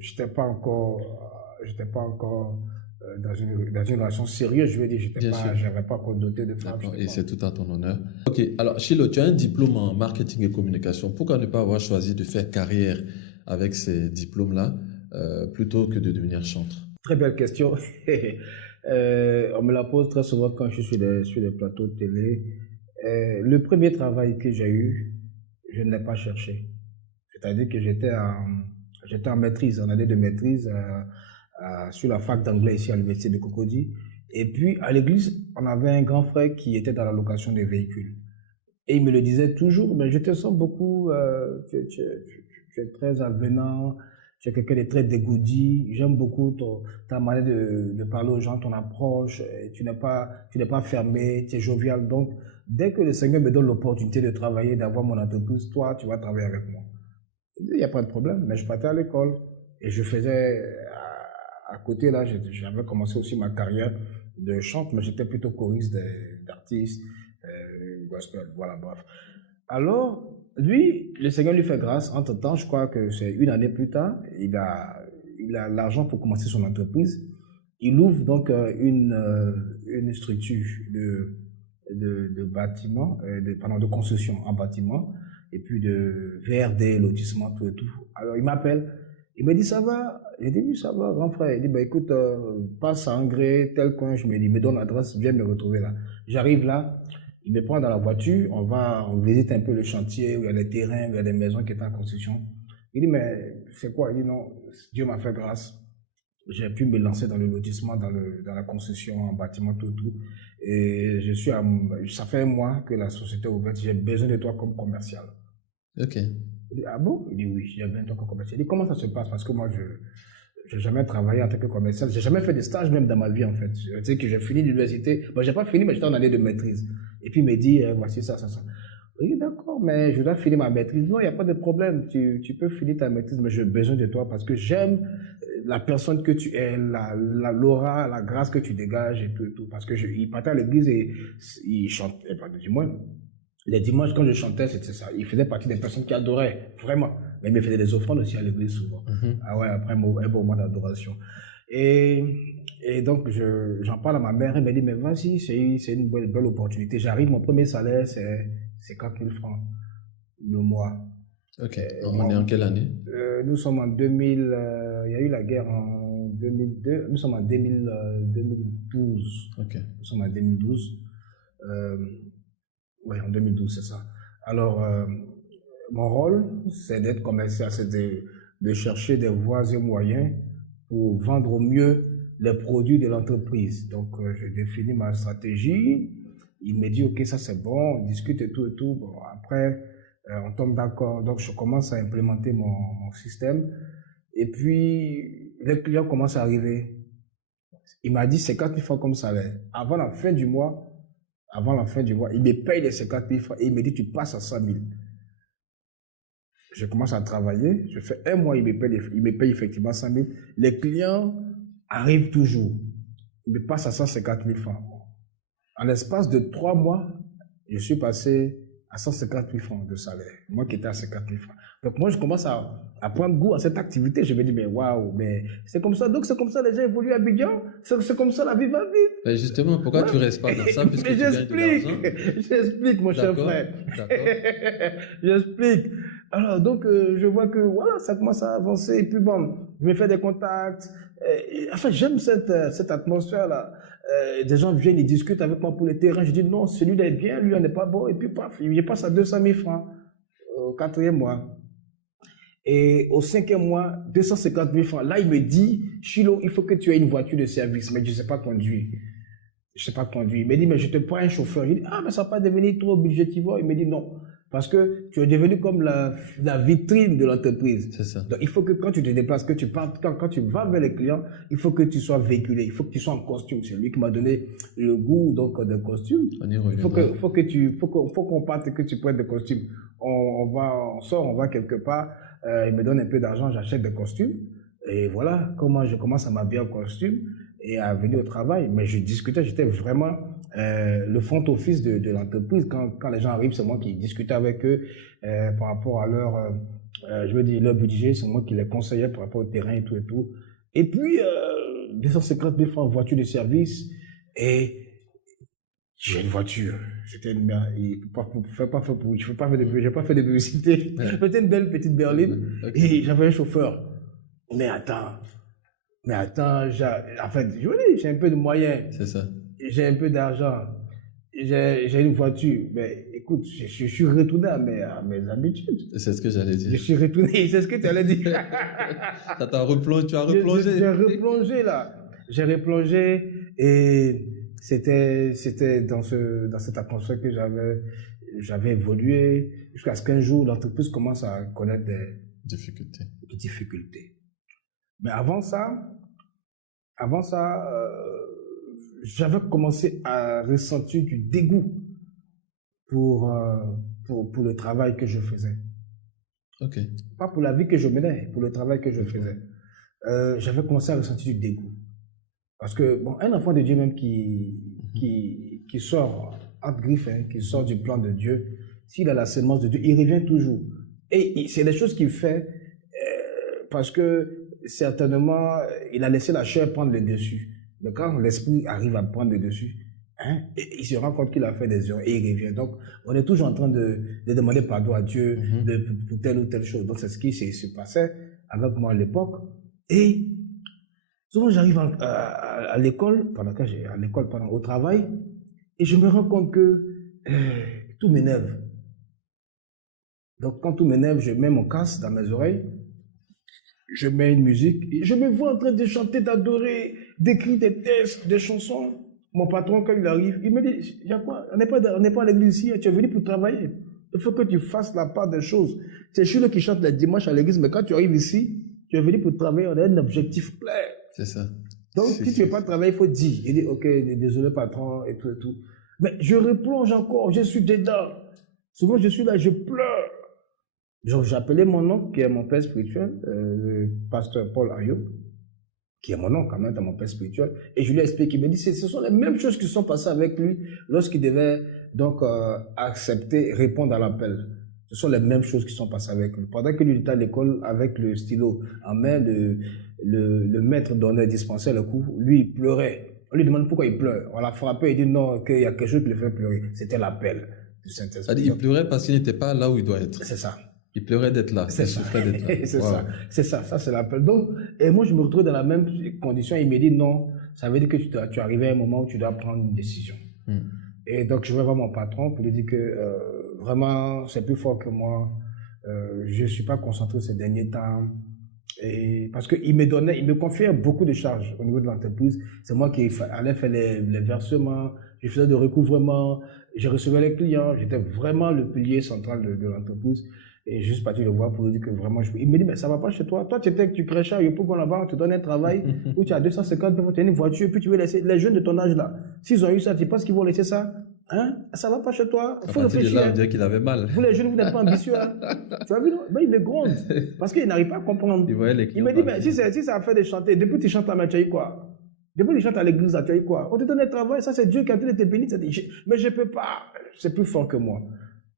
J'étais pas encore dans une relation sérieuse. Je veux dire, j'avais pas encore doté de femme. Et c'est tout à ton honneur. Ok, alors Chilo, tu as un diplôme en marketing et communication. Pourquoi ne pas avoir choisi de faire carrière avec ces diplômes-là plutôt que de devenir chanteur? Très belle question. On me la pose très souvent quand je suis sur des plateaux de télé. Le premier travail que j'ai eu, je ne l'ai pas cherché. C'est-à-dire que j'étais en maîtrise, en année de maîtrise sur la fac d'anglais ici à l'université de Cocody. Et puis à l'église, on avait un grand frère qui était dans la location des véhicules. Et il me le disait toujours, mais je te sens beaucoup, tu es très avenant, tu es quelqu'un de très dégourdi, j'aime beaucoup ta manière de parler aux gens, ton approche, tu n'es pas fermé, tu es jovial. Donc, dès que le Seigneur me donne l'opportunité de travailler, d'avoir mon entreprise, toi, tu vas travailler avec moi. Il n'y a pas de problème, mais je partais à l'école et je faisais, à côté, là, j'avais commencé aussi ma carrière de chante, mais j'étais plutôt choriste d'artistes, gospel, voilà, bref. Alors, lui, le Seigneur lui fait grâce. Entre-temps, je crois que c'est une année plus tard, il a l'argent pour commencer son entreprise. Il ouvre donc une structure de bâtiment, de construction en bâtiment, et puis de VRD, lotissement, tout et tout. Alors, il m'appelle, il me dit, ça va? J'ai dit, oui, ça va, grand frère. Il dit, bah, écoute, passe à Angré, tel coin. Je me dis, me donne l'adresse, viens me retrouver là. J'arrive là. Il me prend dans la voiture, on visite un peu le chantier, où il y a des terrains, où il y a des maisons qui étaient en construction. Il dit, mais c'est quoi? Il dit, non, Dieu m'a fait grâce. J'ai pu me lancer dans le lotissement, dans la construction, en bâtiment, tout. Et ça fait un mois que la société est ouverte, j'ai besoin de toi comme commercial. Ok. Il dit, ah bon? Il dit, oui, j'ai besoin de toi comme commercial. Il dit, comment ça se passe? Parce que moi, je n'ai jamais travaillé en tant que commercial. J'ai jamais fait de stage même dans ma vie, en fait. Tu sais que j'ai fini l'université. Bon, j'ai pas fini, mais j'étais en année de maîtrise. Et puis, il me dit, voici ça. Oui, d'accord, mais je dois finir ma maîtrise. Non, il n'y a pas de problème. Tu peux finir ta maîtrise, mais j'ai besoin de toi parce que j'aime la personne que tu es, l'aura, la grâce que tu dégages et tout. Parce que il partait à l'église et il chantait, du moins, les dimanches, quand je chantais, c'était ça. Il faisait partie des personnes qui adoraient, vraiment. Mais il me faisait des offrandes aussi à l'église souvent. Ah ouais, après un beau moment d'adoration. Et donc, j'en parle à ma mère, elle me dit, mais vas-y, c'est une belle opportunité. J'arrive, mon premier salaire, c'est 4 000 francs le mois. Ok. On est en quelle année? Nous sommes en 2000, il y a eu la guerre en 2002, nous sommes en 2012. Ok. Nous sommes en 2012. Oui, en 2012, c'est ça. Alors, mon rôle, c'est d'être commercial, c'est de chercher des voies et moyens pour vendre au mieux les produits de l'entreprise. Donc, je définis ma stratégie. Il me dit, OK, ça c'est bon, on discute et tout. Bon, après, on tombe d'accord. Donc, je commence à implémenter mon système. Et puis, les clients commencent à arriver. Il m'a dit, c'est 4 000 francs comme salaire. Avant la fin du mois, il me paye les 50 000 francs et il me dit, tu passes à 100 000. Je commence à travailler, je fais un mois, il me paye effectivement 100 000. Les clients arrivent toujours. Ils me passent à 150 000 francs. En l'espace de 3 mois, je suis passé à 150 000 francs de salaire. Moi qui étais à 50 000 francs. Donc moi, je commence à prendre goût à cette activité. Je me dis, mais waouh, mais c'est comme ça. Donc c'est comme ça, les gens évoluent à Abidjan. C'est comme ça, la vie va vite. Mais justement, pourquoi tu ne restes pas dans ça puisque tu gagnes de l'argent? J'explique, mon cher frère. J'explique. Alors, donc, je vois que, voilà, ça commence à avancer. Et puis, bon, je me fais des contacts. Enfin, j'aime cette atmosphère-là. Des gens viennent, ils discutent avec moi pour le terrain. Je dis, non, celui-là est bien, lui, on n'est pas bon. Et puis, paf, il passe à 200 000 francs au 4e mois. Et au 5e mois, 250 000 francs. Là, il me dit, Chilo, il faut que tu aies une voiture de service. Mais je ne sais pas conduire. Je ne sais pas conduire. Il me dit, mais je te prends un chauffeur. Je dis, ah, mais ça va pas devenir trop budgétivore. Il me dit, non. Parce que tu es devenu comme la vitrine de l'entreprise. C'est ça. Donc, il faut que quand tu te déplaces, que tu parles, quand tu vas vers les clients, il faut que tu sois véhiculé. Il faut que tu sois en costume. C'est lui qui m'a donné le goût, donc, de costume. Il faut qu'on parte, que tu prennes des costumes. On sort, on va quelque part. Il me donne un peu d'argent, j'achète des costumes. Et voilà comment je commence à m'habiller en costume et à venir au travail. Mais je discutais, j'étais vraiment le front office de l'entreprise. Quand les gens arrivent, c'est moi qui discutais avec eux par rapport à leur budget. C'est moi qui les conseillais par rapport au terrain et tout. Et puis, 250 000 francs en voiture de service. Et j'ai une voiture. C'était une merde. Je n'ai pas fait de publicité. C'était une belle petite berline. Okay. Et j'avais un chauffeur. Mais attends, en fait, j'ai un peu de moyens. C'est ça. J'ai un peu d'argent. J'ai une voiture. Mais écoute, je suis retourné à mes habitudes. C'est ce que j'allais dire. Je suis retourné, c'est ce que tu allais dire. Tu as replongé. J'ai replongé là. J'ai replongé et c'était dans cette atmosphère que j'avais. j'avais évolué jusqu'à ce qu'un jour, l'entreprise commence à connaître des difficultés. Mais avant ça, j'avais commencé à ressentir du dégoût pour le travail que je faisais. Ok. Pas pour la vie que je menais, pour le travail que je faisais. J'avais commencé à ressentir du dégoût. Parce que, bon, un enfant de Dieu même qui sort entre griffes, hein, qui sort du plan de Dieu, s'il a la sémence de Dieu, il revient toujours. Et c'est des choses qu'il fait parce que certainement, il a laissé la chair prendre le dessus. Mais quand l'esprit arrive à prendre le dessus, hein, il se rend compte qu'il a fait des erreurs et il revient. Donc, on est toujours en train de demander pardon à Dieu pour telle ou telle chose. Donc, c'est ce qui se passait avec moi à l'époque. Et souvent, j'arrive à l'école, au travail, et je me rends compte que tout m'énerve. Donc, quand tout m'énerve, je mets mon casque dans mes oreilles, je mets une musique, et je me vois en train de chanter, d'adorer, d'écrire des textes, des chansons. Mon patron, quand il arrive, il me dit, il y a quoi? On n'est pas à l'église ici, tu es venu pour travailler. Il faut que tu fasses la part des choses. C'est Chilo qui chante les dimanches à l'église, mais quand tu arrives ici, tu es venu pour travailler, on a un objectif clair. C'est ça. Donc, si tu ne veux pas travailler, il faut dire. Il dit, ok, désolé patron, et tout et tout. Mais je replonge encore, je suis dedans. Souvent, je suis là, je pleure. J'appelais mon oncle, qui est mon père spirituel, le pasteur Paul Ayoub, qui est mon oncle quand même, dans mon père spirituel. Et je lui ai expliqué, il me dit, ce sont les mêmes choses qui sont passées avec lui lorsqu'il devait donc accepter, répondre à l'appel. Ce sont les mêmes choses qui sont passées avec lui. Pendant que lui était à l'école avec le stylo en main, le maître donnait, dispensait le cours, lui il pleurait. On lui demande pourquoi il pleure. On l'a frappé, il dit non, qu'il y a quelque chose qui le fait pleurer. C'était l'appel du Saint-Esprit. Il pleurait parce qu'il n'était pas là où il doit être. C'est ça. Il pleurait d'être là. C'est ça. D'être là. C'est ça. C'est ça. Ça, c'est l'appel. Donc, et moi, je me retrouve dans la même condition. Il me dit non, ça veut dire que tu es arrivé à un moment où tu dois prendre une décision. Et donc, je vais voir mon patron pour lui dire que vraiment, c'est plus fort que moi. Je ne suis pas concentré ces derniers temps. Et parce qu'il me confiait beaucoup de charges au niveau de l'entreprise. C'est moi qui allais faire les versements, je faisais de recouvrement, je recevais les clients. J'étais vraiment le pilier central de l'entreprise. Et je suis parti le voir pour lui dire que vraiment, il me dit, mais ça va pas chez toi. Toi, tu crèches à Yopougon là-bas, on te donne un travail où tu as 250 000, tu as une voiture, puis tu veux laisser les jeunes de ton âge là. S'ils ont eu ça, tu penses qu'ils vont laisser ça? Hein? Ça va pas chez toi. Il faut réfléchir. Là, on dirait qu'il avait mal. Vous les jeunes, vous n'êtes pas ambitieux. Hein? Tu as vu, non? Ben, il me gronde. Parce qu'il n'arrive pas à comprendre. Il me dit, mais si ça a fait de chanter, depuis que tu chantes là, tu as eu quoi? Depuis que tu chantes à l'église, tu as eu quoi? On te donne un travail, ça c'est Dieu qui a été béni. Mais je peux pas. C'est plus fort que moi.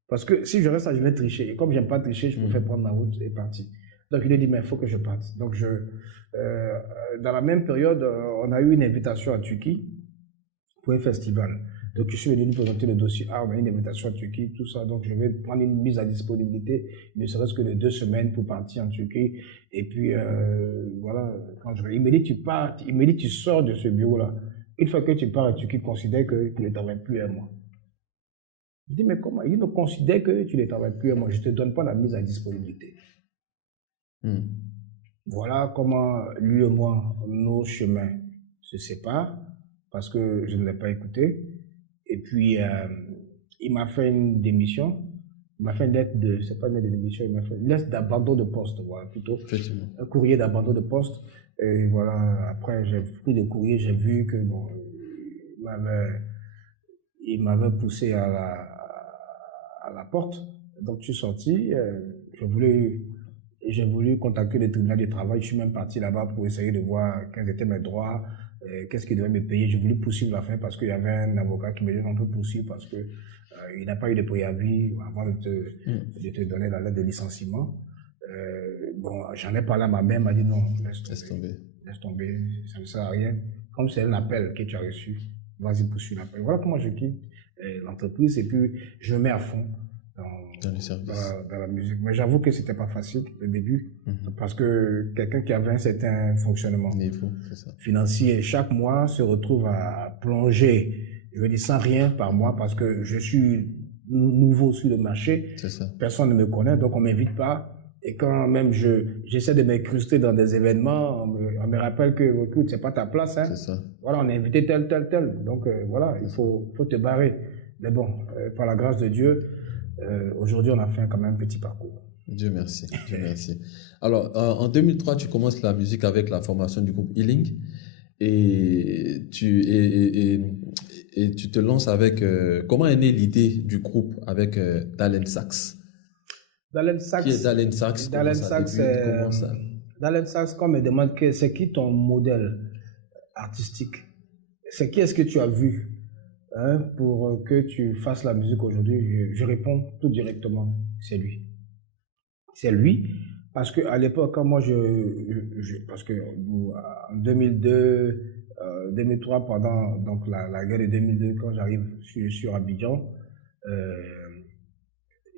Parce que si je reste là, je vais tricher. Et comme j'aime pas tricher, je préfère prendre ma route et partir. Donc il a dit, mais il faut que je parte. Donc dans la même période, on a eu une invitation à Turquie pour un festival. Donc je suis venu nous présenter le dossier. On a une invitation à Turquie, tout ça. Donc je vais prendre une mise à disponibilité, ne serait-ce que de 2 semaines pour partir en Turquie. Et puis voilà, il me dit, tu pars, il me dit, tu sors de ce bureau-là. Une fois que tu pars à Turquie, considère que tu ne travailles plus à moi. Je dis, mais comment? Il dit, non, considère que tu ne travailles plus à moi, je ne te donne pas la mise à disponibilité. Voilà comment lui et moi, nos chemins se séparent, parce que je ne l'ai pas écouté. Et puis, il m'a fait une démission. Il m'a fait une lettre c'est pas une lettre de démission, il m'a fait une lettre d'abandon de poste, voilà, plutôt. Effectivement. Un courrier d'abandon de poste. Et voilà, après, j'ai pris le courrier, j'ai vu que, bon, il m'avait poussé à la porte. Donc, je suis sorti. J'ai voulu contacter le tribunal du travail. Je suis même parti là-bas pour essayer de voir quels étaient mes droits, qu'est-ce qu'il devait me payer. J'ai voulu poursuivre l'affaire parce qu'il y avait un avocat qui me dit on peut poursuivre parce que il n'a pas eu de préavis avant de te donner la lettre de licenciement. Bon, j'en ai parlé à ma mère, elle m'a dit non, laisse tomber, ça ne sert à rien. Comme c'est un appel que tu as reçu, vas-y poursuis l'appel. Voilà comment je quitte l'entreprise et puis je me mets à fond dans le service, dans la musique. Mais j'avoue que c'était pas facile au début parce que quelqu'un qui avait un certain fonctionnement financier chaque mois se retrouve à plonger, je veux dire sans rien par mois parce que je suis nouveau sur le marché, personne ne me connaît donc on m'invite pas. Et quand même j'essaie de m'incruster dans des événements, on me rappelle que écoute, c'est pas ta place, hein. Voilà, on est invité tel. Donc voilà, il faut te barrer. Mais bon, par la grâce de Dieu, aujourd'hui, on a fait quand même un petit parcours. Dieu merci, Dieu merci. Alors, en 2003, tu commences la musique avec la formation du groupe Healing et tu te lances avec... comment est née l'idée du groupe avec Dalen Sachs? Dalen Sachs. Qui est Dalen Sachs? Dalen Sachs, Dalen Sachs, quand on me demande c'est qui ton modèle artistique, c'est qui est-ce que tu as vu pour que tu fasses la musique aujourd'hui, je réponds tout directement, c'est lui. C'est lui, parce qu'à l'époque, quand moi parce que en 2002, 2003, pendant donc la guerre de 2002, quand j'arrive sur Abidjan,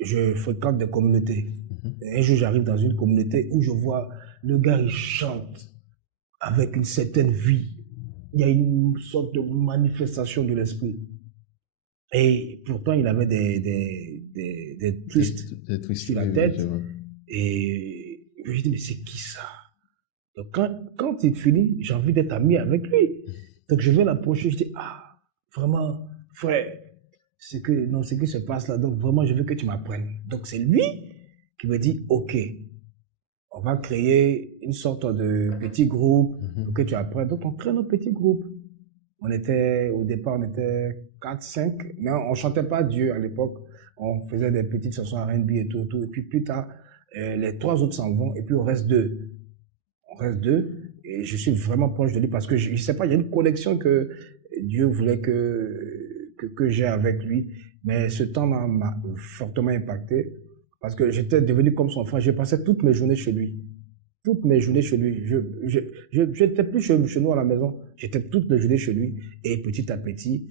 je fréquente des communautés. Un jour, j'arrive dans une communauté où je vois le gars, il chante avec une certaine vie. Il y a une sorte de manifestation de l'esprit. Et pourtant, il avait des twists sur la tête. Et je me dis, mais c'est qui ça? Donc, quand il finit, j'ai envie d'être ami avec lui. Donc, je vais l'approcher, je dis, ah, vraiment, frère, ce qui se passe là, donc vraiment, je veux que tu m'apprennes. Donc, c'est lui qui me dit, ok, on va créer une sorte de petit groupe pour que tu apprennes. Donc, on crée notre petit groupe. Au départ, on était 4, 5, mais on ne chantait pas Dieu à l'époque. On faisait des petites chansons R&B et tout. Et puis, plus tard, les 3 autres s'en vont et puis on reste 2. Et je suis vraiment proche de lui parce que je ne sais pas, il y a une connexion que Dieu voulait que j'ai avec lui. Mais ce temps-là m'a fortement impacté parce que j'étais devenu comme son frère. Je passais toutes mes journées chez lui. Toutes mes journées chez lui. Je n'étais plus chez nous à la maison. J'étais toutes les journées chez lui. Et petit à petit,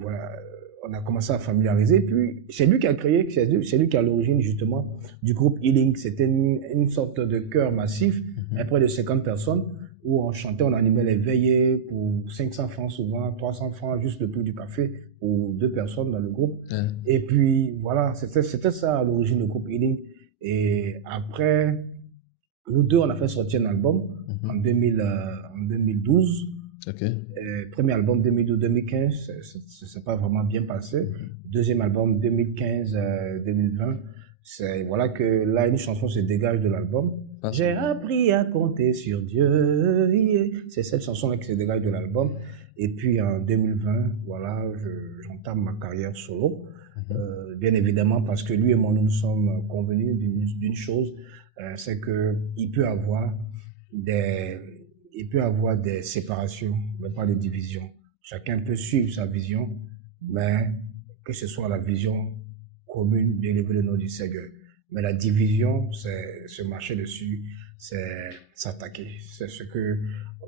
voilà, on a commencé à familiariser. Puis c'est lui qui a créé, c'est lui qui est à l'origine justement du groupe Healing. C'était une sorte de chœur massif, près de 50 personnes, où on chantait, on animait les veillées pour 500 francs souvent, 300 francs, juste le prix du café pour 2 personnes dans le groupe. Et puis voilà, c'était ça à l'origine du groupe Healing. Et après, nous deux, on a fait sortir un album en 2012. Premier album 2012-2015, ça s'est pas vraiment bien passé. Deuxième album 2015-2020. C'est voilà que là, une chanson se dégage de l'album. J'ai appris à compter sur Dieu. C'est cette chanson-là qui se dégage de l'album. Et puis en 2020, voilà, j'entame ma carrière solo. Bien évidemment, parce que lui et moi, nous sommes convenus d'une chose, c'est qu'il peut avoir des séparations, mais pas de divisions. Chacun peut suivre sa vision, mais que ce soit la vision commune d'élever le nom du Seigneur. Mais la division, c'est se marcher dessus, c'est s'attaquer. C'est ce que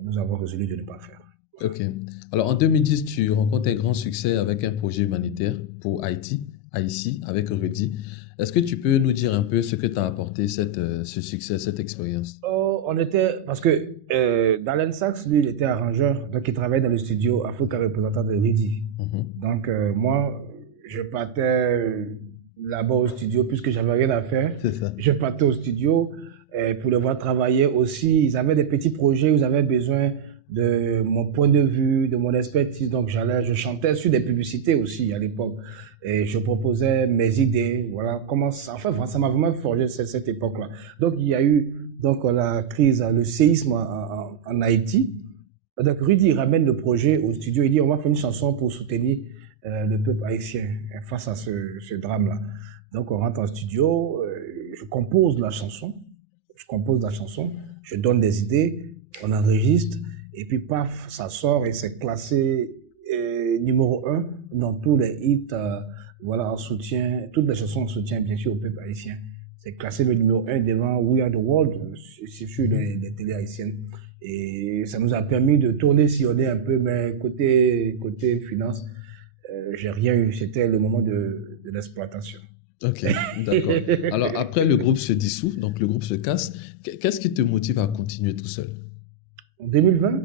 nous avons résolu de ne pas faire. Ok. Alors en 2010, tu rencontres un grand succès avec un projet humanitaire pour Haïti, avec Rudy. Est-ce que tu peux nous dire un peu ce que t'as apporté ce succès, cette expérience? Parce que Dalen Sachs, lui, il était arrangeur, donc il travaillait dans le studio Africa représentant de Rudy. Donc moi, je partais là-bas au studio puisque j'avais rien à faire. C'est ça. Je partais au studio pour les voir travailler aussi. Ils avaient des petits projets où ils avaient besoin de mon point de vue, de mon expertise. Donc je chantais sur des publicités aussi à l'époque. Et je proposais mes idées. Voilà comment ça m'a vraiment forgé cette époque-là. Donc il y a eu la crise, le séisme en Haïti. Donc Rudy ramène le projet au studio. Il dit on va faire une chanson pour soutenir le peuple haïtien face à ce drame-là. Donc on rentre en studio, je compose la chanson, je donne des idées, on enregistre, et puis paf, ça sort et c'est classé numéro 1 dans tous les hits, voilà, en soutien, toutes les chansons en soutien bien sûr au peuple haïtien. C'est classé le numéro 1 devant We Are the World sur les télés haïtiennes. Et ça nous a permis de tourner, sillonner un peu, mais côté finance, j'ai rien eu. C'était le moment de l'exploitation. Ok, d'accord. Alors après, le groupe se dissout, donc le groupe se casse. Qu'est-ce qui te motive à continuer tout seul? En 2020?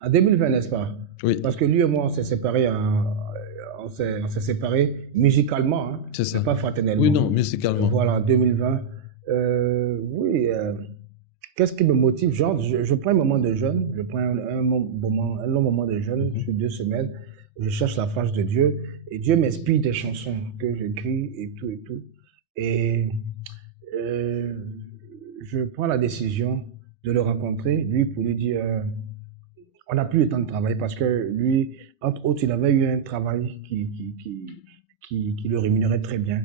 En 2020, n'est-ce pas? Oui. Parce que lui et moi, on s'est séparés musicalement, hein. C'est ça. Pas fraternellement. Oui, non, musicalement. Voilà, en 2020. Qu'est-ce qui me motive? Genre, je prends un moment de jeûne, je prends un long moment de jeûne sur 2 semaines. je cherche la face de Dieu et Dieu m'inspire des chansons que j'écris et tout et tout. Et je prends la décision de le rencontrer, lui, pour lui dire, on n'a plus le temps de travailler parce que lui, entre autres, il avait eu un travail qui le rémunérait très bien.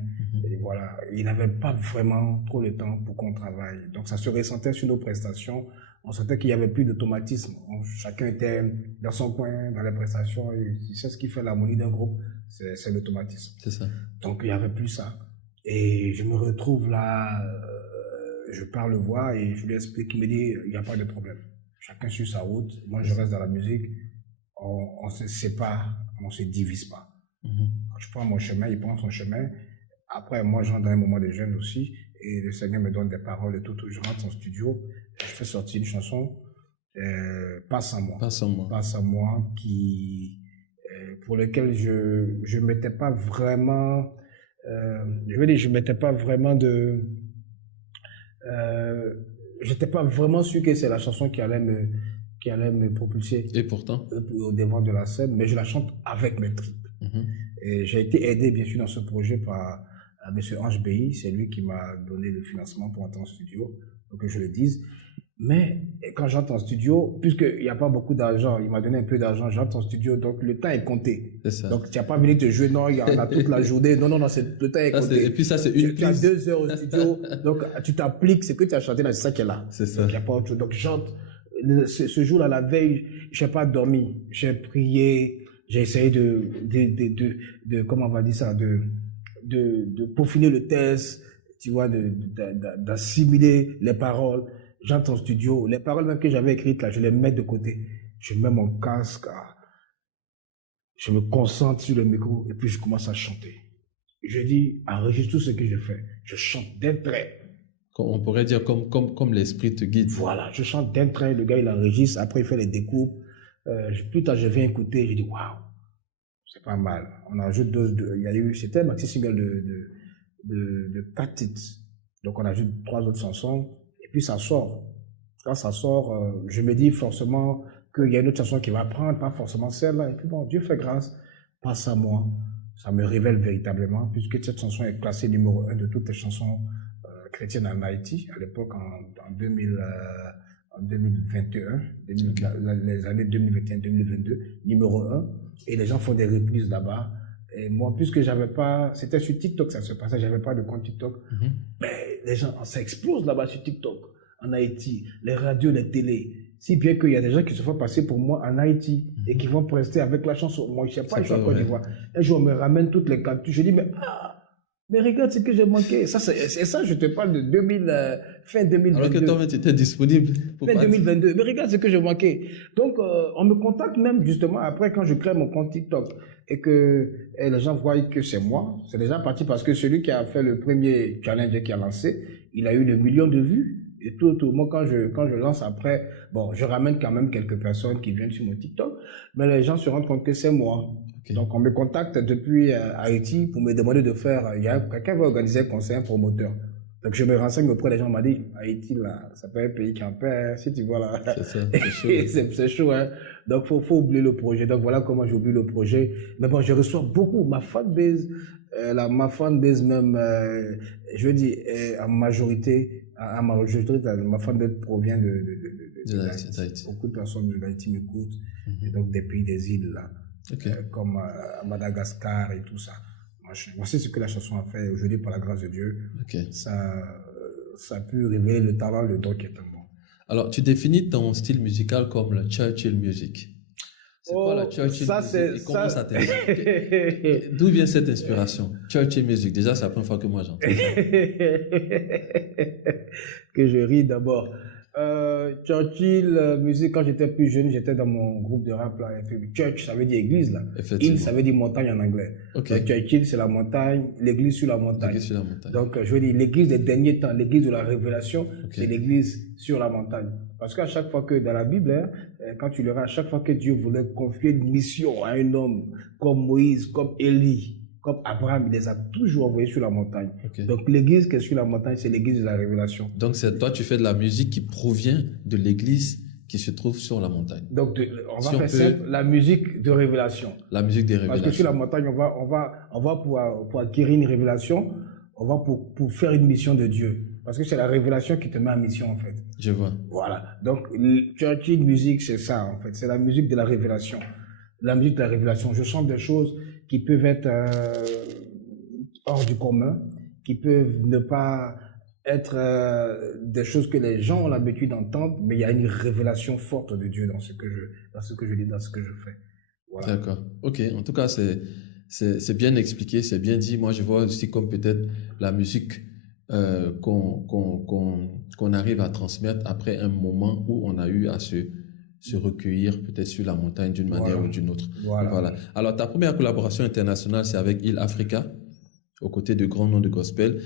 Et voilà, il n'avait pas vraiment trop le temps pour qu'on travaille. Donc ça se ressentait sur nos prestations. On sentait qu'il n'y avait plus d'automatisme. Chacun était dans son coin, dans les prestations. Et c'est ce qui fait l'harmonie d'un groupe, c'est l'automatisme. C'est ça. Donc il n'y avait plus ça. Et je me retrouve là, je pars le voir et je lui explique, il me dit, il n'y a pas de problème. Chacun suit sa route. Moi, je reste dans la musique. On ne se sépare, on ne se divise pas. Je prends mon chemin, il prend son chemin. Après, moi, j'entre dans un moment de jeûne aussi. Et le Seigneur me donne des paroles et tout. Je rentre en studio. Je fais sortir une chanson, Passe à moi. Passe à moi. Passe à moi, pour lequel je ne mettais pas vraiment... je veux dire, je ne mettais pas vraiment de... j'étais pas vraiment sûr que c'est la chanson qui allait me propulser. Et pourtant au devant de la scène, mais je la chante avec mes tripes. Et j'ai été aidé, bien sûr, dans ce projet par M. Ange Béhi. C'est lui qui m'a donné le financement pour entrer en studio, pour que je le dise. Mais quand j'entre en studio, puisqu'il n'y a pas beaucoup d'argent, il m'a donné un peu d'argent, j'entre en studio, donc le temps est compté. C'est ça. Donc tu n'as pas venu te jouer, non, il y en a toute la journée. Non, le temps est compté. Et puis ça, c'est une Tu as 2 heures au studio, donc tu t'appliques, ce que tu as chanté là, c'est ça qui est là. C'est ça. Donc il n'y a pas autre chose. Donc je chante. Ce jour-là, la veille, je n'ai pas dormi. J'ai prié, j'ai essayé comment on va dire ça, de peaufiner le texte, tu vois, d'assimiler les paroles. J'entre en studio, les paroles même que j'avais écrites là, je les mets de côté. Je mets mon casque, je me concentre sur le micro et puis je commence à chanter. Je dis, enregistre tout ce que je fais. Je chante d'un trait. On pourrait dire comme l'esprit te guide. Voilà, je chante d'un trait, le gars il enregistre, après il fait les découpes. Plus tard je viens écouter, je dis, waouh, c'est pas mal. On ajoute il y a eu, c'était un maxi single de 4 titres. Donc on ajoute 3 autres chansons. Puis ça sort. Quand ça sort, je me dis forcément qu'il y a une autre chanson qui va prendre, pas forcément celle-là. Et puis bon, Dieu fait grâce, passe à moi. Ça me révèle véritablement, puisque cette chanson est classée numéro 1 de toutes les chansons chrétiennes en Haïti, à l'époque en 2021, les années 2021-2022, numéro 1. Et les gens font des reprises là-bas. Et moi, puisque j'avais pas, c'était sur TikTok ça se passait, j'avais pas de compte TikTok, mais les gens, ça explose là-bas sur TikTok, en Haïti, les radios, les télés, si bien qu'il y a des gens qui se font passer pour moi en Haïti et qui vont rester avec la chanson. Moi, je sais pas, je suis en Côte d'Ivoire. Un jour, on me ramène toutes les cartouches, je dis, mais regarde ce que j'ai manqué. Ça, c'est ça, je te parle de fin 2022. Alors que toi, tu étais disponible. Fin 2022. Mais regarde ce que j'ai manqué. Donc, on me contacte même justement après quand je crée mon compte TikTok et que les gens voient que c'est moi. C'est déjà parti parce que celui qui a fait le premier challenge qui a lancé, il a eu le 1 million de vues. Et tout, moi, quand je lance après, bon, je ramène quand même quelques personnes qui viennent sur mon TikTok, mais les gens se rendent compte que c'est moi. Okay. Donc, on me contacte depuis Haïti pour me demander de faire, il y a quelqu'un va organiser un concert, un promoteur. Donc, je me renseigne auprès des gens, on m'a dit, Haïti, là, c'est pas un pays qui en perd, si tu vois là. C'est ça, c'est chaud. C'est chaud, hein. Donc, faut oublier le projet. Donc, voilà comment j'ai oublié le projet. Mais bon, je reçois beaucoup, ma fanbase même, je veux dire, en majorité, ma fanbase provient de l'Haïti. Beaucoup de personnes de l'Haïti m'écoutent, et donc des pays des îles, là, comme Madagascar et tout ça. Moi, c'est ce que la chanson a fait aujourd'hui par la grâce de Dieu. Ça a pu révéler le talent, le don qui est en moi. Alors, tu définis ton style musical comme le Churchill Music. C'est quoi la Churchill Music et comment ça t'inspire? D'où vient cette inspiration? Churchill Music, déjà, c'est la première fois que moi j'entends ça. Que je ris d'abord. Churchill Music, quand j'étais plus jeune, j'étais dans mon groupe de rap là. Church, ça veut dire église là. Hill, ça veut dire montagne en anglais. Churchill, c'est la montagne, l'église sur la montagne. L'église sur la montagne. Donc, je veux dire, l'église des derniers temps, l'église de la révélation, c'est l'église sur la montagne. Parce qu'à chaque fois que, dans la Bible, quand tu liras, à chaque fois que Dieu voulait confier une mission à un homme comme Moïse, comme Élie, comme Abraham, il les a toujours envoyés sur la montagne. Donc l'église qui est sur la montagne, c'est l'église de la révélation. Donc toi, tu fais de la musique qui provient de l'église qui se trouve sur la montagne. Donc, on va faire simple, la musique de révélation. La musique des révélations. Parce que sur la montagne, on va pour acquérir une révélation, on va pour faire une mission de Dieu. Parce que c'est la révélation qui te met en mission, en fait. Je vois. Voilà. Donc, tu as une musique, c'est ça, en fait. C'est la musique de la révélation. La musique de la révélation. Je chante des choses qui peuvent être hors du commun, qui peuvent ne pas être des choses que les gens ont l'habitude d'entendre, mais il y a une révélation forte de Dieu dans ce que je dis, dans ce que je fais. Voilà. D'accord. Ok. En tout cas, c'est bien expliqué, c'est bien dit. Moi, je vois aussi comme peut-être la musique qu'on arrive à transmettre après un moment où on a eu à se recueillir peut-être sur la montagne d'une manière ou d'une autre. Voilà. Alors, ta première collaboration internationale, c'est avec Il Africa, aux côtés de grands noms de gospel.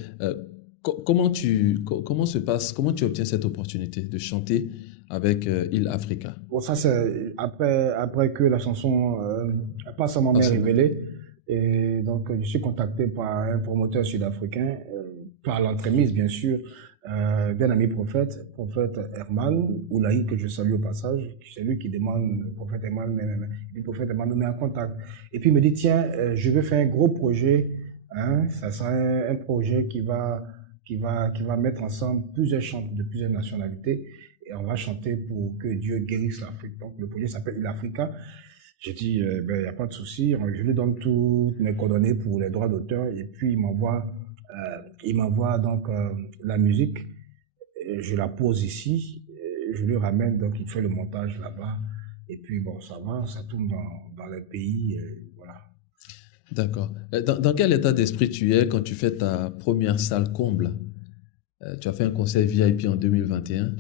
Comment tu obtiens cette opportunité de chanter avec Il Africa? Bon, ça, c'est après que la chanson passe à ma mère révélée. Et donc, je suis contacté par un promoteur sud-africain, par l'entremise, bien sûr, d'un ami prophète Herman Oulahi, que je salue au passage. C'est lui qui demande, le prophète Herman nous met en contact. Et puis, il me dit, tiens, je veux faire un gros projet. Hein, ça sera un projet qui va mettre ensemble plusieurs chants de plusieurs nationalités. Et on va chanter pour que Dieu guérisse l'Afrique. Donc, le projet s'appelle Il Africa. J'ai dit, il n'y a pas de souci. Je lui donne toutes mes coordonnées pour les droits d'auteur. Et puis, il m'envoie donc la musique. Et je la pose ici. Je lui ramène, donc il fait le montage là-bas. Et puis, bon, ça va, ça tourne dans les pays. Voilà. D'accord. Dans quel état d'esprit tu es quand tu fais ta première salle comble? Tu as fait un concert VIP en 2021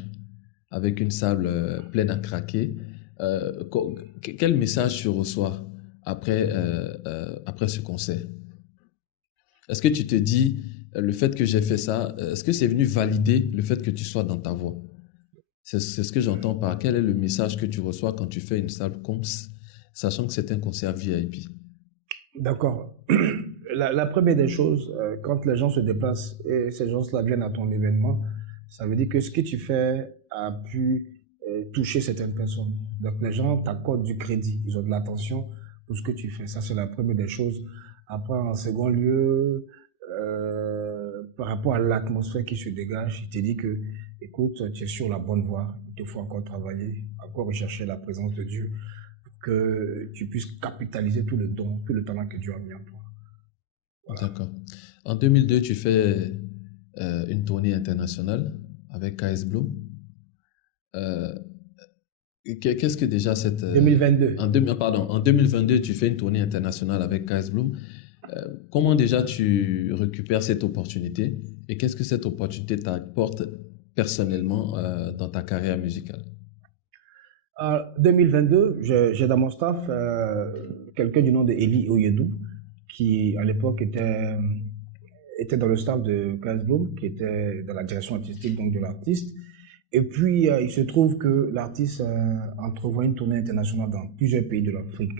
avec une salle pleine à craquer. Quel message tu reçois après ce concert? Est-ce que tu te dis, le fait que j'ai fait ça, est-ce que c'est venu valider le fait que tu sois dans ta voix? C'est ce que j'entends par quel est le message que tu reçois quand tu fais une salle comble, sachant que c'est un concert VIP? D'accord. La première des choses, quand les gens se déplacent et ces gens-là viennent à ton événement, ça veut dire que ce que tu fais a pu toucher certaines personnes. Donc les gens t'accordent du crédit, ils ont de l'attention pour ce que tu fais. Ça, c'est la première des choses. Après, en second lieu, par rapport à l'atmosphère qui se dégage, il te dit que, écoute, tu es sur la bonne voie, il te faut encore travailler, encore rechercher la présence de Dieu, que tu puisses capitaliser tout le don, tout le talent que Dieu a mis en toi. Voilà. D'accord. En 2002, tu fais une tournée internationale avec KS Bloom. Qu'est-ce que déjà cette... 2022. En 2022, tu fais une tournée internationale avec KS Bloom. Comment déjà tu récupères cette opportunité et qu'est-ce que cette opportunité t'apporte personnellement dans ta carrière musicale? En 2022, j'ai dans mon staff quelqu'un du nom de Eli Oyedou, qui à l'époque était dans le staff de KS Bloom, qui était dans la direction artistique donc de l'artiste. Et puis il se trouve que l'artiste entrevoit une tournée internationale dans plusieurs pays de l'Afrique.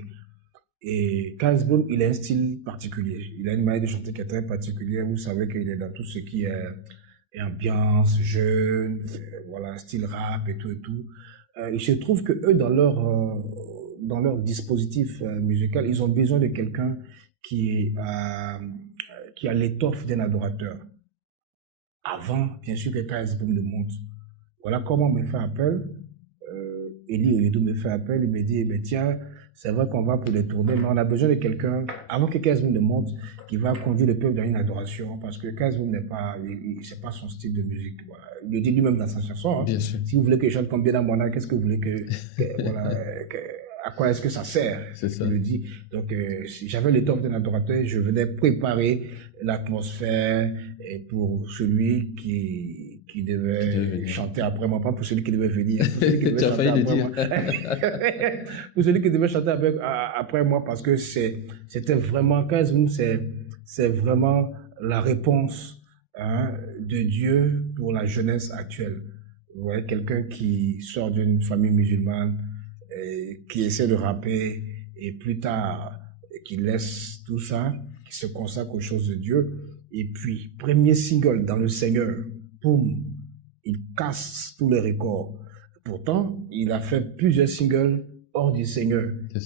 Et KS Bloom, il a un style particulier. Il a une manière de chanter qui est très particulière. Vous savez qu'il est dans tout ce qui est ambiance, jeune, voilà, style rap et tout et tout. Il se trouve que eux, dans leur dispositif musical, ils ont besoin de quelqu'un qui a l'étoffe d'un adorateur. Avant, bien sûr, que KS Bloom le monte. Voilà comment on me fait appel. Eli Oyedou me fait appel. Il me dit, eh tiens, c'est vrai qu'on va pour des tournées, mais on a besoin de quelqu'un, avant que KS Bloom le monte, qui va conduire le peuple dans une adoration, parce que KS Bloom c'est pas son style de musique. Voilà. Il le dit lui-même dans sa chanson. Hein. Bien sûr. Si vous voulez que je chante comme bien dans mon âge, qu'est-ce que vous voulez voilà, à quoi est-ce que ça sert? C'est ça. Il le dit. Donc, si j'avais l'étoffe d'un adorateur, je venais préparer l'atmosphère pour celui qui devait chanter après moi, pas pour celui qui devait venir. Tu as failli le dire. Pour celui qui devait chanter après moi, parce que c'était vraiment, c'est vraiment la réponse de Dieu pour la jeunesse actuelle. Vous voyez, quelqu'un qui sort d'une famille musulmane, qui essaie de rapper, et plus tard, qui laisse tout ça, qui se consacre aux choses de Dieu. Et puis, premier single dans le Seigneur, boum, il casse tous les records. Pourtant, il a fait plusieurs singles hors du Seigneur,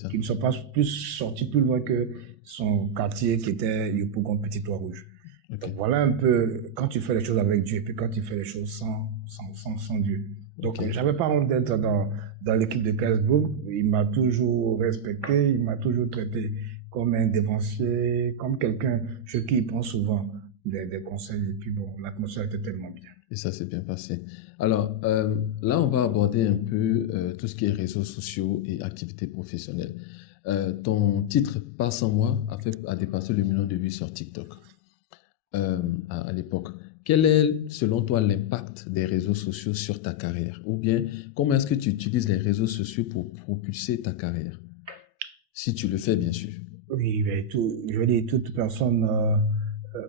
qui ne sont pas plus sortis plus loin que son quartier qui était Yopougon, Petit Toit Rouge. Donc voilà un peu quand tu fais les choses avec Dieu et puis quand tu fais les choses sans Dieu. Donc j'avais pas honte d'être dans l'équipe de Casbourg. Il m'a toujours respecté, il m'a toujours traité comme un dévancier, comme quelqu'un chez qui il prend souvent des conseils. Et puis bon, l'atmosphère était tellement bien. Et ça s'est bien passé. Alors là, on va aborder un peu tout ce qui est réseaux sociaux et activités professionnelles. Ton titre Pas sans moi a dépassé le million de vues sur TikTok à l'époque. Quel est, selon toi, l'impact des réseaux sociaux sur ta carrière? Ou bien, comment est-ce que tu utilises les réseaux sociaux pour propulser ta carrière? Si tu le fais, bien sûr. Oui, mais je veux dire, toute personne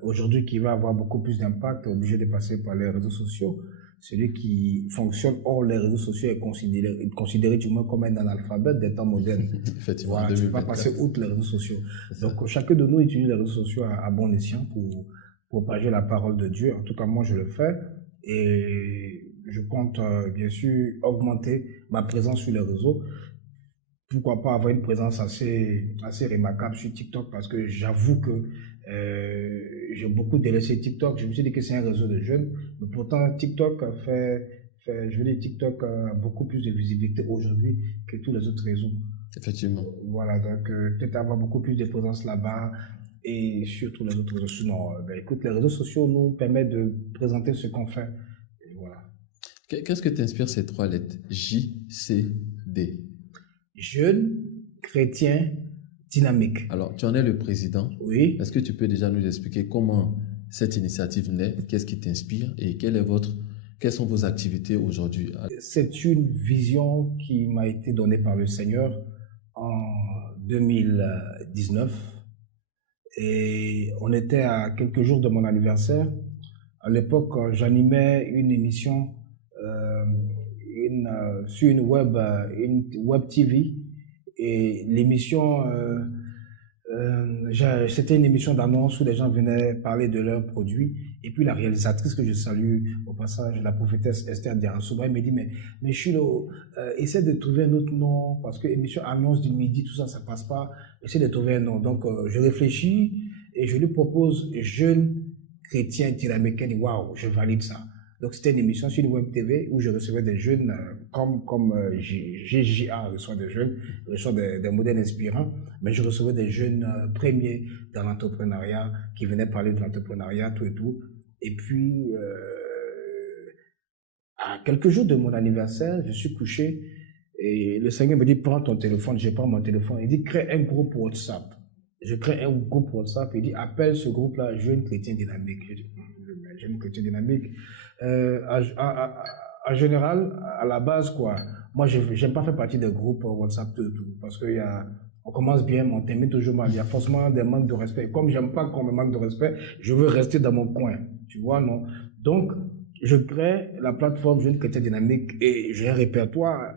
aujourd'hui qui va avoir beaucoup plus d'impact est obligé de passer par les réseaux sociaux. Celui qui fonctionne hors les réseaux sociaux est considéré du moins comme un analphabète des temps modernes. Effectivement, voilà, tu ne peux pas passer outre les réseaux sociaux. Donc, chacun de nous utilise les réseaux sociaux à bon escient pour propager la parole de Dieu. En tout cas, moi, je le fais. Et je compte, bien sûr, augmenter ma présence sur les réseaux. Pourquoi pas avoir une présence assez remarquable sur TikTok, parce que j'avoue que j'ai beaucoup délaissé TikTok. Je me suis dit que c'est un réseau de jeunes, mais pourtant TikTok TikTok a beaucoup plus de visibilité aujourd'hui que tous les autres réseaux. Effectivement. Voilà, donc peut-être avoir beaucoup plus de présence là-bas et sur tous les autres réseaux. Sinon, écoute, les réseaux sociaux nous permettent de présenter ce qu'on fait. Et voilà. Qu'est-ce que t'inspire ces 3 lettres? JCD. Jeune, chrétien, dynamique. Alors, tu en es le président. Oui. Est-ce que tu peux déjà nous expliquer comment cette initiative naît? Qu'est-ce qui t'inspire et quelles sont vos activités aujourd'hui? C'est une vision qui m'a été donnée par le Seigneur en 2019. Et on était à quelques jours de mon anniversaire. À l'époque, j'animais une émission sur une web TV, et l'émission c'était une émission d'annonce où les gens venaient parler de leurs produits, et puis la réalisatrice que je salue au passage, la prophétesse Esther Diarasouba, elle me dit mais Chilo, essaie de trouver un autre nom, parce que émission annonce du midi, tout ça passe pas, essaie de trouver un nom. Donc je réfléchis et je lui propose Jeune chrétien dynamique. Elle dit waouh, je valide ça. Donc, c'était une émission sur une web TV où je recevais des jeunes, comme GJA reçoit des jeunes, reçoit des modèles inspirants, mais je recevais des jeunes premiers dans l'entrepreneuriat qui venaient parler de l'entrepreneuriat, tout et tout. Et puis, à quelques jours de mon anniversaire, je suis couché et le Seigneur me dit, prends ton téléphone. Je prends mon téléphone. Il dit, crée un groupe WhatsApp. Je crée un groupe WhatsApp. Il dit, appelle ce groupe-là Jeune Chrétien Dynamique. Je dis, Jeune Chrétien Dynamique. En général, à la base, quoi, moi, je n'aime pas faire partie des groupes WhatsApp, tout, parce qu'on commence bien, mais on termine toujours mal. Il y a forcément des manques de respect. Comme j'aime pas qu'on me manque de respect, je veux rester dans mon coin. Tu vois, non? Donc, je crée la plateforme Jeune Chrétien Dynamique et j'ai un répertoire.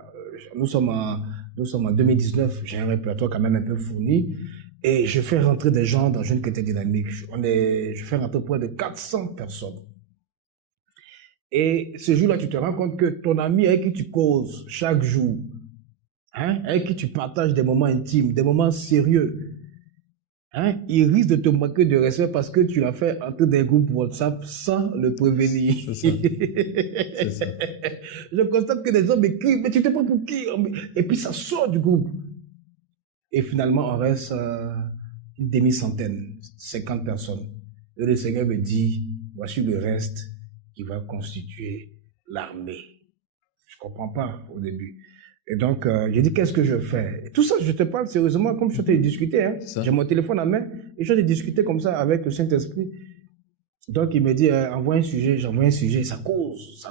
Nous sommes en 2019, j'ai un répertoire quand même un peu fourni. Et je fais rentrer des gens dans Jeune Chrétien Dynamique. Je fais rentrer près de 400 personnes. Et ce jour-là, tu te rends compte que ton ami avec qui tu causes chaque jour, avec qui tu partages des moments intimes, des moments sérieux, il risque de te manquer de respect parce que tu l'as fait entrer dans des groupes WhatsApp sans le prévenir. C'est ça. Je constate que les gens m'écrivent, mais tu te prends pour qui? Et puis ça sort du groupe. Et finalement, on reste une demi-centaine, 50 personnes. Et le Seigneur me dit, voici le reste qui va constituer l'armée. Je ne comprends pas au début. Et donc, j'ai dit, qu'est-ce que je fais? Et tout ça, je te parle sérieusement, comme je t'ai discuté. J'ai mon téléphone à main et je t'ai discuté comme ça avec le Saint-Esprit. Donc, il me dit, envoie un sujet, j'envoie un sujet, ça cause.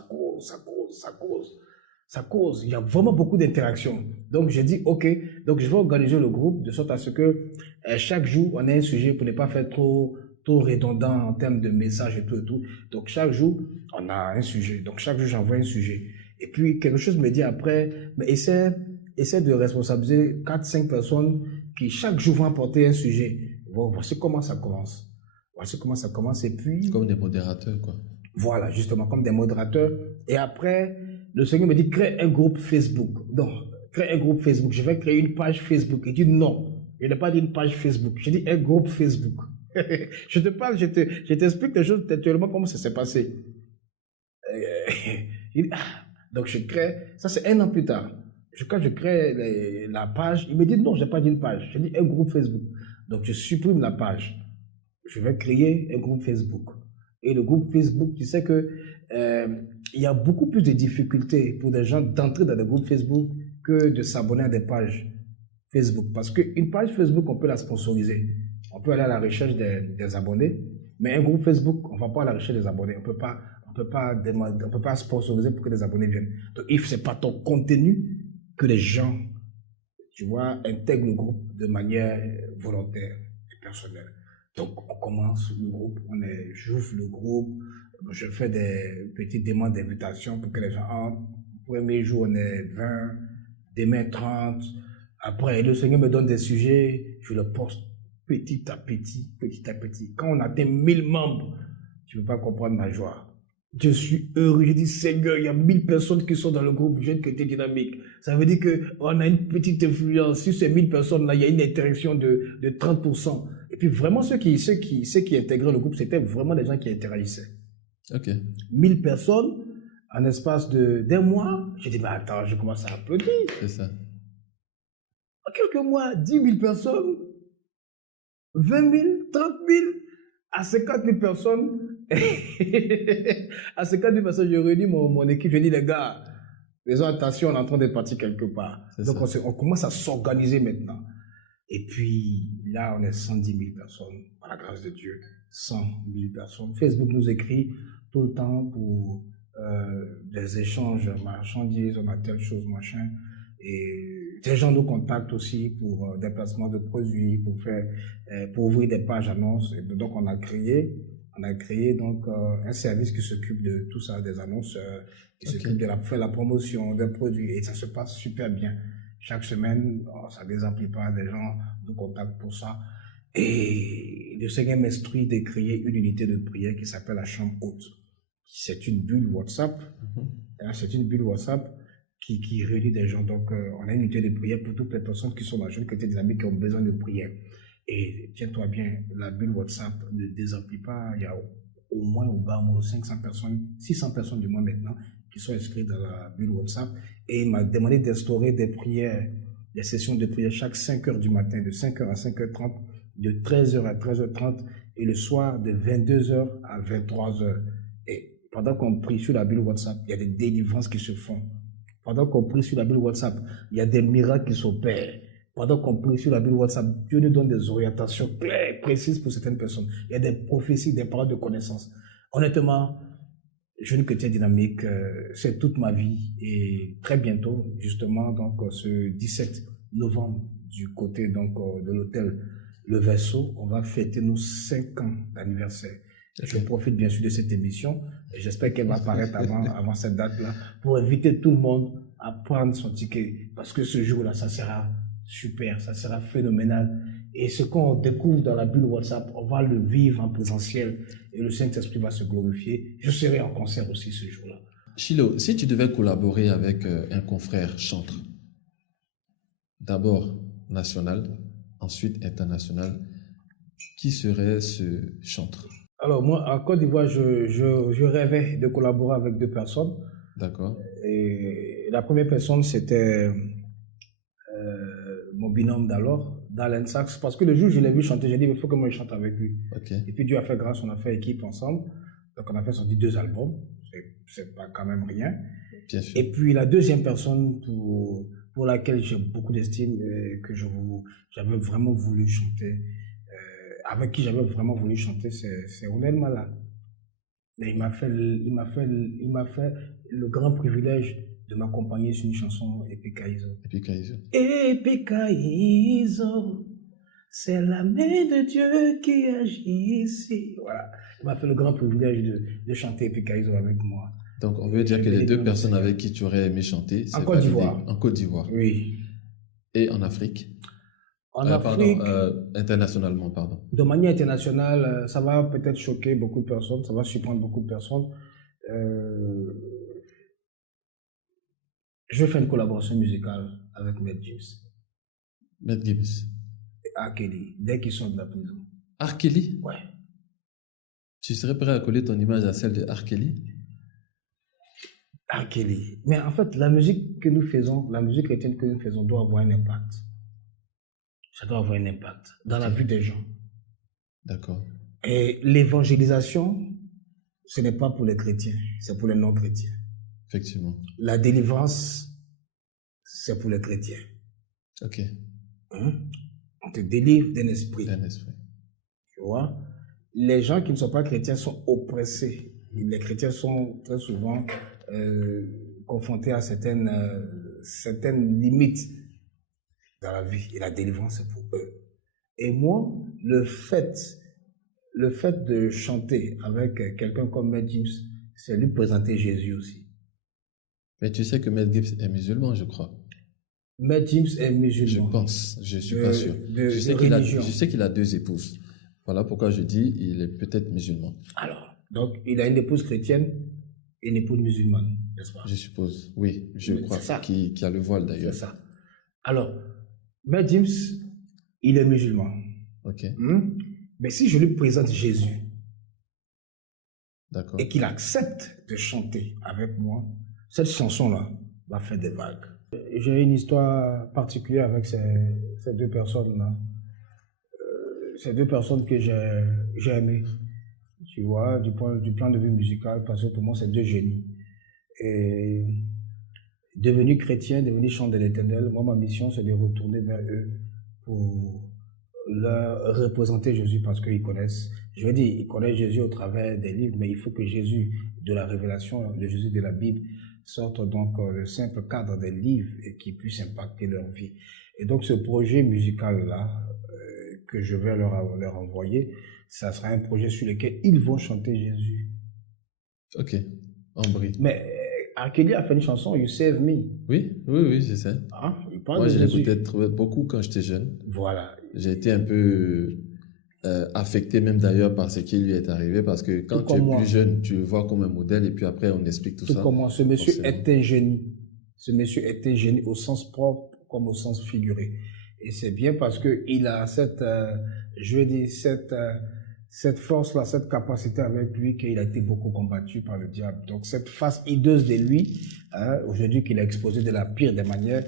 Il y a vraiment beaucoup d'interactions. Donc, j'ai dit, OK, donc je vais organiser le groupe de sorte à ce que chaque jour, on ait un sujet pour ne pas faire trop redondant en termes de messages et tout et tout. Donc, chaque jour, on a un sujet. Donc, chaque jour, j'envoie un sujet. Et puis, quelque chose me dit après, mais essaie de responsabiliser 4-5 personnes qui, chaque jour, vont apporter un sujet. Bon, voici comment ça commence. Et puis... Comme des modérateurs, quoi. Voilà, justement, comme des modérateurs. Et après, le Seigneur me dit, crée un groupe Facebook. Donc, crée un groupe Facebook. Je vais créer une page Facebook. Il dit non. Je n'ai pas dit une page Facebook. J'ai dit un groupe Facebook. Je te parle, je t'explique les choses actuellement comment ça s'est passé. Donc, je crée, ça c'est un an plus tard. Quand je crée la page, il me dit non, je n'ai pas dit une page. J'ai dit un groupe Facebook. Donc, je supprime la page. Je vais créer un groupe Facebook. Et le groupe Facebook, tu sais que il y a beaucoup plus de difficultés pour des gens d'entrer dans des groupes Facebook que de s'abonner à des pages Facebook. Parce qu'une page Facebook, on peut la sponsoriser. On peut aller à la recherche des abonnés. Mais un groupe Facebook, on ne va pas à la recherche des abonnés. On peut pas sponsoriser pour que des abonnés viennent. Donc, if ce n'est pas ton contenu que les gens, tu vois, intègrent le groupe de manière volontaire et personnelle. Donc, on commence le groupe, j'ouvre le groupe, je fais des petites demandes d'invitation pour que les gens entrent. Premier jour, on est 20, demain 30. Après, le Seigneur me donne des sujets, je le poste petit à petit, petit à petit. Quand on atteint 1000 membres, tu ne peux pas comprendre ma joie. Je suis heureux, je dis Seigneur, il y a 1000 personnes qui sont dans le groupe Jeune Chrétien Dynamique. Ça veut dire qu'on a une petite influence. Sur ces 1000 personnes-là, il y a une interaction de 30%. Et puis vraiment, ceux qui intégraient le groupe, c'était vraiment des gens qui interagissaient. Ok. 1000 personnes, en espace d'un mois, j'ai dit, mais attends, je commence à applaudir. C'est ça. En quelques mois, 10 000 personnes, 20 000, 30 000, à 50 000 personnes. À 50 000 personnes, j'ai réuni mon équipe, j'ai dit, les gars, faisons attention, on est en train de partir quelque part. Donc, on commence à s'organiser maintenant. Et puis, là, on est 110 000 personnes, par la grâce de Dieu. 100 000 personnes. Facebook nous écrit tout le temps pour des échanges marchandises, on a telle chose, machin. Et des gens nous contactent aussi pour des placements de produits, pour ouvrir des pages annonces. Et donc, on a créé donc un service qui s'occupe de tout ça, des annonceurs, qui s'occupe de faire la promotion des produits. Et ça se passe super bien. Chaque semaine, ça ne désemplit pas, des gens nous contactent pour ça. Et le Seigneur m'instruit de créer une unité de prière qui s'appelle la chambre haute. C'est une bulle WhatsApp. C'est une bulle WhatsApp qui réunit des gens. Donc, on a une unité de prière pour toutes les personnes qui sont dans Jeune Chrétien Dynamique qui ont besoin de prière. Et tiens-toi bien, la bulle WhatsApp ne désemplit pas. Il y a au moins, au bas, 500 personnes, 600 personnes du moins maintenant, qui sont inscrites dans la bulle WhatsApp. Et il m'a demandé d'instaurer des prières, des sessions de prière chaque 5 heures du matin, de 5h à 5h30, de 13h à 13h30, et le soir de 22h à 23h. Et pendant qu'on prie sur la bulle WhatsApp, il y a des délivrances qui se font. Pendant qu'on prie sur la bulle WhatsApp, il y a des miracles qui s'opèrent. Pendant qu'on prie sur la bulle WhatsApp, Dieu nous donne des orientations claires, précises pour certaines personnes. Il y a des prophéties, des paroles de connaissance. Honnêtement, Jeune Chrétien Dynamique, c'est toute ma vie. Et très bientôt, justement, donc ce 17 novembre, du côté donc de l'hôtel Le Verseau, on va fêter nos 5 ans d'anniversaire. Je profite bien sûr de cette émission et j'espère qu'elle va apparaître avant cette date-là pour inviter tout le monde à prendre son ticket parce que ce jour-là, ça sera super, ça sera phénoménal. Et ce qu'on découvre dans la bulle WhatsApp, on va le vivre en présentiel et le Saint-Esprit va se glorifier. Je serai en concert aussi ce jour-là. Chilo, si tu devais collaborer avec un confrère chantre, d'abord national, ensuite international, qui serait ce chantre? Alors moi, en Côte d'Ivoire, je rêvais de collaborer avec 2 personnes. D'accord. Et la première personne, c'était mon binôme d'alors, Dalen Sachs, parce que le jour où je l'ai vu chanter, j'ai dit, il faut que moi je chante avec lui. Okay. Et puis Dieu a fait grâce, on a fait équipe ensemble. Donc on a fait sortir 2 albums, c'est pas quand même rien. Bien sûr. Et puis la deuxième personne pour laquelle j'ai beaucoup d'estime, que j'avais vraiment voulu chanter, avec qui j'avais vraiment voulu chanter, c'est Onel Mala. Et il m'a fait le grand privilège de m'accompagner sur une chanson Epikaizo. Epikaizo, c'est la main de Dieu qui agit ici. Voilà. Il m'a fait le grand privilège de chanter Epikaizo avec moi. Donc on veut dire que les 2 personnes avec qui tu aurais aimé chanter, c'est en Côte d'Ivoire. En Côte d'Ivoire. Oui. Et en Afrique? En Afrique, internationalement, pardon. De manière internationale, ça va peut-être choquer beaucoup de personnes, ça va surprendre beaucoup de personnes. je vais faire une collaboration musicale avec Matt James Matt Gibbs. et R. Kelly, dès qu'ils sont de la prison. R. Kelly? Ouais. Tu serais prêt à coller ton image à celle de R. Kelly? R. Kelly. Mais en fait, la musique que nous faisons, la musique chrétienne que nous faisons doit avoir un impact. Ça doit avoir un impact dans la vie des gens. D'accord. Et l'évangélisation, ce n'est pas pour les chrétiens, c'est pour les non-chrétiens. Effectivement. La délivrance, c'est pour les chrétiens. Ok. Hein? On te délivre d'un esprit. Un esprit. Tu vois? Les gens qui ne sont pas chrétiens sont oppressés. Les chrétiens sont très souvent confrontés à certaines limites dans la vie. Et la délivrance, c'est pour eux. Et moi, le fait de chanter avec quelqu'un comme Matt James, c'est lui présenter Jésus aussi. Mais tu sais que Matt Gibbs est musulman, je crois. Matt James est Je musulman. pense, je suis pas sûr. Je sais qu'il a 2 épouses. Voilà pourquoi je dis il est peut-être musulman. Alors, donc il a une épouse chrétienne et une épouse musulmane, n'est-ce pas? Je suppose, oui, je crois. C'est ça. Qui a le voile d'ailleurs. C'est ça. Alors, Matt James, il est musulman. Ok, Mais si je lui présente Jésus d'accord. et qu'il accepte de chanter avec moi, cette chanson-là va faire des vagues. J'ai une histoire particulière avec ces 2 personnes-là. Ces 2 personnes que j'ai aimées, tu vois, du point de vue musical, parce que pour moi, c'est 2 génies. Et devenus chrétiens, devenus chants de l'Éternel, moi, ma mission, c'est de retourner vers eux pour leur représenter Jésus parce qu'ils connaissent. Je veux dire, ils connaissent Jésus au travers des livres, mais il faut que Jésus de la révélation, le Jésus de la Bible, sorte donc le simple cadre des livres et qui puisse impacter leur vie. Et donc, ce projet musical-là, que je vais leur envoyer, ça sera un projet sur lequel ils vont chanter Jésus. Ok, en brie. Mais R. Kelly a fait une chanson, You Save Me. Oui, je sais. Hein? Il parle Moi, de je Jésus. l'écoutais beaucoup quand j'étais jeune. Voilà. J'ai été un peu affecté même d'ailleurs par ce qui lui est arrivé parce que quand tu es plus jeune, tu le vois comme un modèle et puis après on explique tout ça. Comment ce monsieur est un génie. Ce monsieur est un génie au sens propre comme au sens figuré. Et c'est bien parce qu'il a cette force-là, cette capacité avec lui qu'il a été beaucoup combattu par le diable. Donc cette face hideuse de lui, aujourd'hui qu'il a exposé de la pire des manières,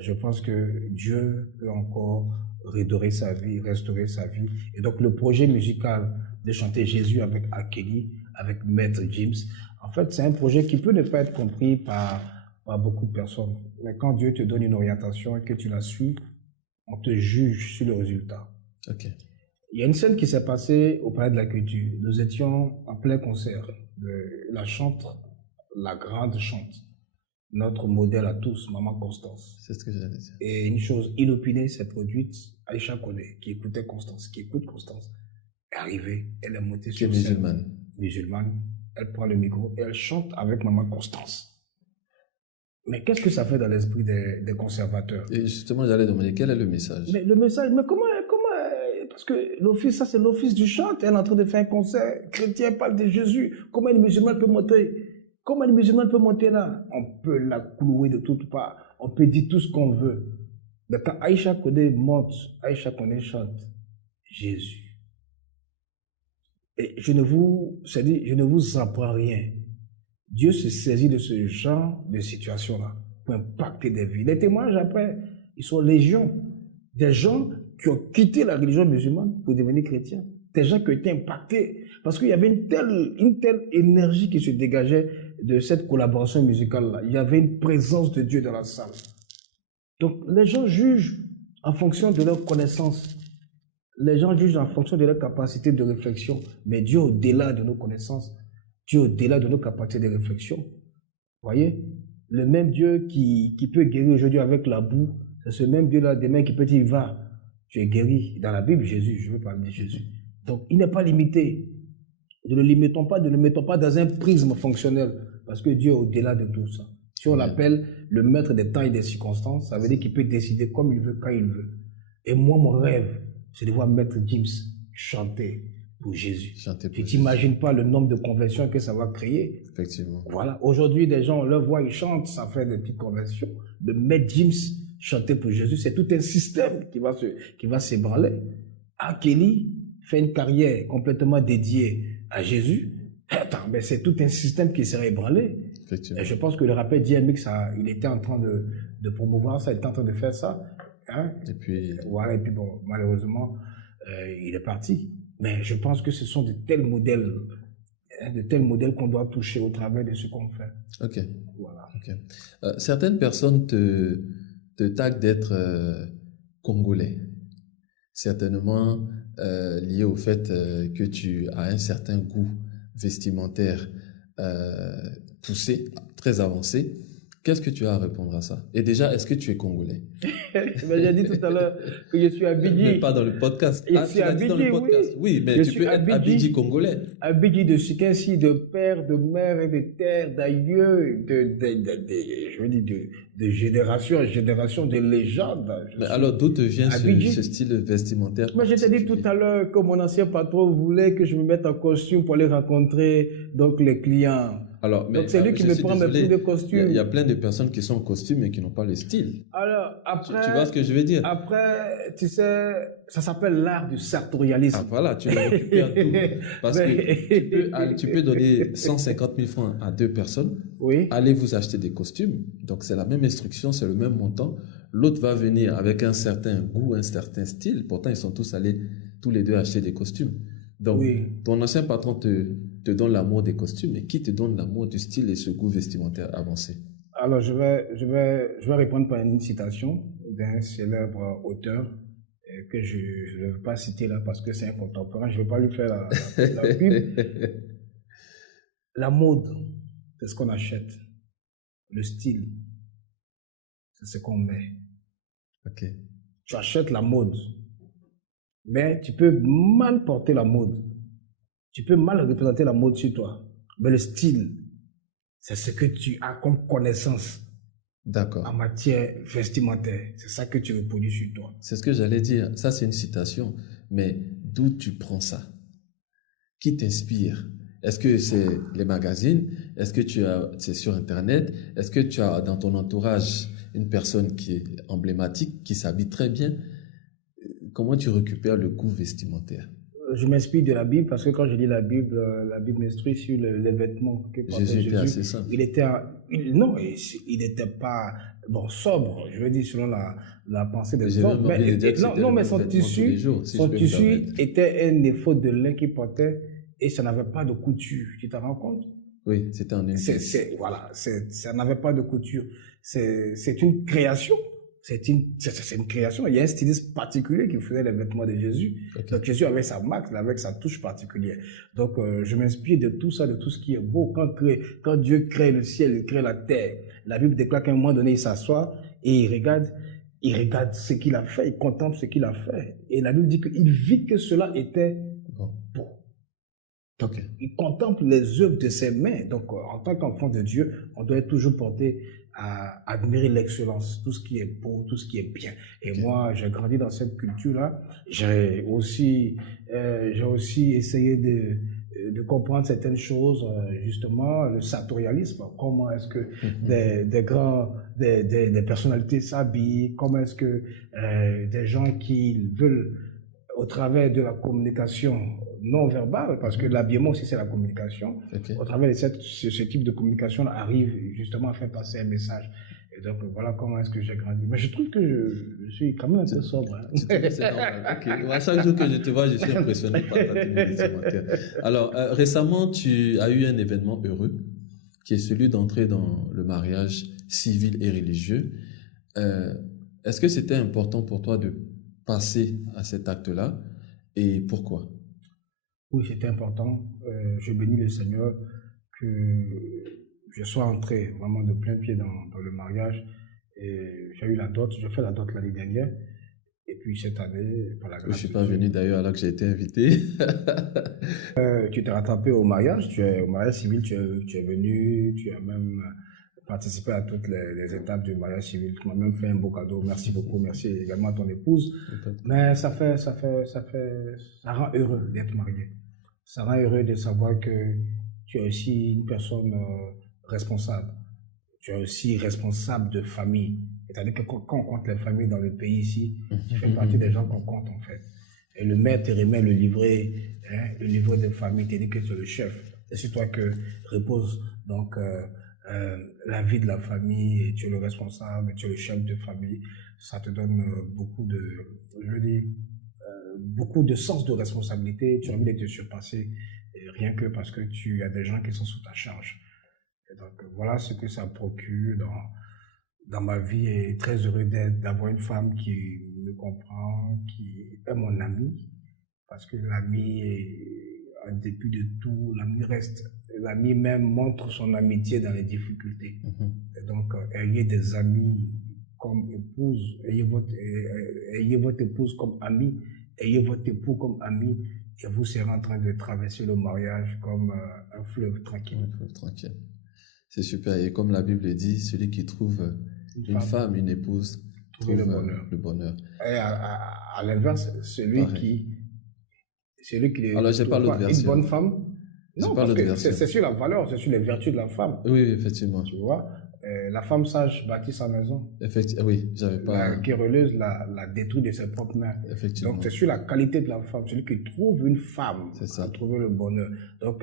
je pense que Dieu peut encore redorer sa vie, restaurer sa vie. Et donc le projet musical de chanter Jésus avec R. Kelly, avec Maître James, en fait c'est un projet qui peut ne pas être compris par beaucoup de personnes. Mais quand Dieu te donne une orientation et que tu la suis, on te juge sur le résultat. Ok. Il y a une scène qui s'est passée au Palais de la Culture. Nous étions en plein concert de la chante, la grande chante, notre modèle à tous, Maman Constance. C'est ce que j'allais dire. Et une chose inopinée s'est produite, Aïcha Koné, qui écoute Constance, est arrivée, elle est montée sur scène. Musulmane. Elle prend le micro et elle chante avec Maman Constance. Mais qu'est-ce que ça fait dans l'esprit des conservateurs? Et justement, j'allais demander quel est le message. Mais le message, mais comment parce que l'office, ça c'est l'office du chant. Elle est en train de faire un concert chrétien, parle de Jésus. Comment une musulmane peut monter? Comment une musulmane peut monter là? On peut la clouer de toutes parts. On peut dire tout ce qu'on veut. Mais quand Aïcha Koné monte, Aïcha Koné chante Jésus. Et je ne vous apprends rien. Dieu se saisit de ce genre de situation-là pour impacter des vies. Les témoignages après, ils sont légion. Des gens qui ont quitté la religion musulmane pour devenir chrétiens. Des gens qui ont été impactés. Parce qu'il y avait une telle énergie qui se dégageait de cette collaboration musicale-là. Il y avait une présence de Dieu dans la salle. Donc les gens jugent en fonction de leur connaissance. Les gens jugent en fonction de leur capacité de réflexion. Mais Dieu au-delà de nos connaissances, Dieu au-delà de nos capacités de réflexion. Vous voyez? Le même Dieu qui peut guérir aujourd'hui avec la boue, c'est ce même Dieu-là demain qui peut dire, va, tu es guéri. Dans la Bible, Jésus, je veux parler de Jésus. Donc, il n'est pas limité. Ne le mettons pas dans un prisme fonctionnel, parce que Dieu est au-delà de tout ça. Si on l'appelle le maître des temps et des circonstances, ça veut dire qu'il peut décider comme il veut, quand il veut. Et moi, mon rêve, c'est de voir Maître James chanter pour Jésus. Chanter pour Tu Jésus. t'imagines pas le nombre de conversions que ça va créer. Effectivement. Voilà. Aujourd'hui, des gens, on leur voit, ils chantent, ça fait des petites conversions. De mettre James chanter pour Jésus, c'est tout un système qui va s'ébranler. R. Kelly fait une carrière complètement dédiée à Jésus. Attends, mais c'est tout un système qui serait ébranlé. Effectivement. Et je pense que le rappeur DMX, il était en train de promouvoir ça, il était en train de faire ça. Hein? Et puis, Voilà, et puis bon, malheureusement, il est parti. Mais je pense que ce sont de tels modèles qu'on doit toucher au travers de ce qu'on fait. ok. Voilà. Ok. Certaines personnes te taguent d'être congolais, certainement lié au fait que tu as un certain goût vestimentaire poussé, très avancé. Qu'est-ce que tu as à répondre à ça? Et déjà, est-ce que tu es congolais? J'ai dit tout à l'heure que je suis Abidji. Mais pas dans le podcast. Je suis tu l'as dit dans le Abidji, podcast. Oui, mais Je tu suis peux être Abidji congolais. Abidji de Chikensi, de père, de mère et de terre, d'aïeux, je veux dire, de génération en génération, de légende. Mais alors, d'où te vient Abidji. ce style vestimentaire? Moi, je t'ai dit tout à l'heure que mon ancien patron voulait que je me mette en costume pour aller rencontrer donc les clients. Alors, mais, Donc c'est lui qui me prend mes prix de costume. Il y a plein de personnes qui sont en costume et qui n'ont pas le style. Alors, après... Tu vois ce que je veux dire? Après, tu sais, ça s'appelle l'art du sartorialisme. Ah voilà, tu le récupères tout. Parce que tu peux donner 150 000 francs à deux personnes. Oui. Allez vous acheter des costumes. Donc c'est la même instruction, c'est le même montant. L'autre va venir avec un certain goût, un certain style. Pourtant, ils sont tous allés, tous les deux, acheter des costumes. Donc, Oui. ton ancien patron te donne l'amour des costumes, mais qui te donne l'amour du style et ce goût vestimentaire avancé? Alors, je vais répondre par une citation d'un célèbre auteur que je ne veux pas citer là parce que c'est un contemporain. Je ne veux pas lui faire la pub. La mode, c'est ce qu'on achète. Le style, c'est ce qu'on met. Ok. Tu achètes la mode, mais tu peux mal porter la mode. Tu peux mal représenter la mode sur toi. Mais le style, c'est ce que tu as comme connaissance D'accord. en matière vestimentaire. C'est ça que tu reproduis sur toi. C'est ce que j'allais dire. Ça, c'est une citation. Mais d'où tu prends ça? Qui t'inspire? Est-ce que c'est les magazines? Est-ce que c'est sur Internet? Est-ce que tu as dans ton entourage une personne qui est emblématique, qui s'habille très bien? Comment tu récupères le goût vestimentaire? Je m'inspire de la Bible parce que quand je lis la Bible m'instruit sur les vêtements que portait Jésus était assez simple. Il n'était pas sobre, je veux dire, selon la pensée des hommes. Mais son tissu était un défaut de lin qu'il portait et ça n'avait pas de couture. Tu te rends compte? Oui, c'était en une pièce. Voilà, ça n'avait pas de couture. C'est une création. C'est une création. Il y a un styliste particulier qui faisait les vêtements de Jésus. Okay. Donc Jésus avait sa marque, avec sa touche particulière. Donc je m'inspire de tout ça, de tout ce qui est beau. Quand Dieu crée le ciel, il crée la terre. La Bible déclare qu'à un moment donné, il s'assoit et il regarde ce qu'il a fait, il contemple ce qu'il a fait. Et la Bible dit qu'il vit que cela était beau. Donc il contemple les œuvres de ses mains. Donc en tant qu'enfant de Dieu, on doit être toujours porté à admirer l'excellence, tout ce qui est beau, tout ce qui est bien. Et moi, j'ai grandi dans cette culture-là. J'ai aussi essayé de comprendre certaines choses, justement, le sartorialisme. Comment est-ce que des personnalités s'habillent? Comment est-ce que des gens qui veulent, au travers de la communication non verbale, parce que l'habillement aussi c'est la communication, au travers de ce type de communication arrive justement à faire passer un message. Et donc voilà comment est-ce que j'ai grandi. Mais je trouve que je suis quand même un peu sobre. Hein. C'est normal. Okay. À chaque jour que je te vois, je suis impressionné par ta tenue vestimentaire. Alors récemment, tu as eu un événement heureux qui est celui d'entrer dans le mariage civil et religieux. Est-ce que c'était important pour toi de passer à cet acte-là et pourquoi? Oui, c'était important. Je bénis le Seigneur que je sois entré vraiment de plein pied dans le mariage. Et j'ai eu la dot, j'ai fait la dot l'année dernière. Et puis cette année, par la grâce de Dieu. Je ne suis pas venu d'ailleurs alors que j'ai été invité. Tu t'es rattrapé au mariage, au mariage civil, tu es venu, tu as même participé à toutes les étapes du mariage civil. Tu m'as même fait un beau cadeau. Merci beaucoup. Merci également à ton épouse. Mais ça rend heureux d'être marié. ça rend heureux de savoir que tu es aussi une personne responsable. Tu es aussi responsable de famille. C'est-à-dire que quand on compte les familles dans le pays ici, tu fais partie des gens qu'on compte en fait. Et le maire te remet le livret de famille, te dit que tu es le chef. C'est sur toi que repose donc la vie de la famille, et tu es le responsable, tu es le chef de famille. Ça te donne beaucoup de sens de responsabilité. Tu as envie de te surpasser, rien que parce que tu as des gens qui sont sous ta charge. Et donc voilà ce que ça procure dans ma vie, et très heureux d'avoir une femme qui me comprend, qui est mon amie, parce que l'ami est en dépit de tout, l'ami reste. L'ami même montre son amitié dans les difficultés. Et donc, ayez des amis comme épouse, ayez votre épouse comme amie, ayez votre époux comme ami, et vous serez en train de traverser le mariage comme un fleuve tranquille. Un fleuve tranquille. C'est super. Et comme la Bible dit, celui qui trouve une femme, une épouse, trouve le bonheur. Et à l'inverse, celui qui alors, j'ai pas l'autre version. Une bonne femme, non, parce que c'est sur la valeur, c'est sur les vertus de la femme. Oui, effectivement. Tu vois, la femme sage bâtit sa maison. Effectivement, oui, j'avais pas. La querelleuse la détruit de ses propres mains. Effectivement. Donc, c'est sur la qualité de la femme. Celui qui trouve une femme a trouvé le bonheur. Donc,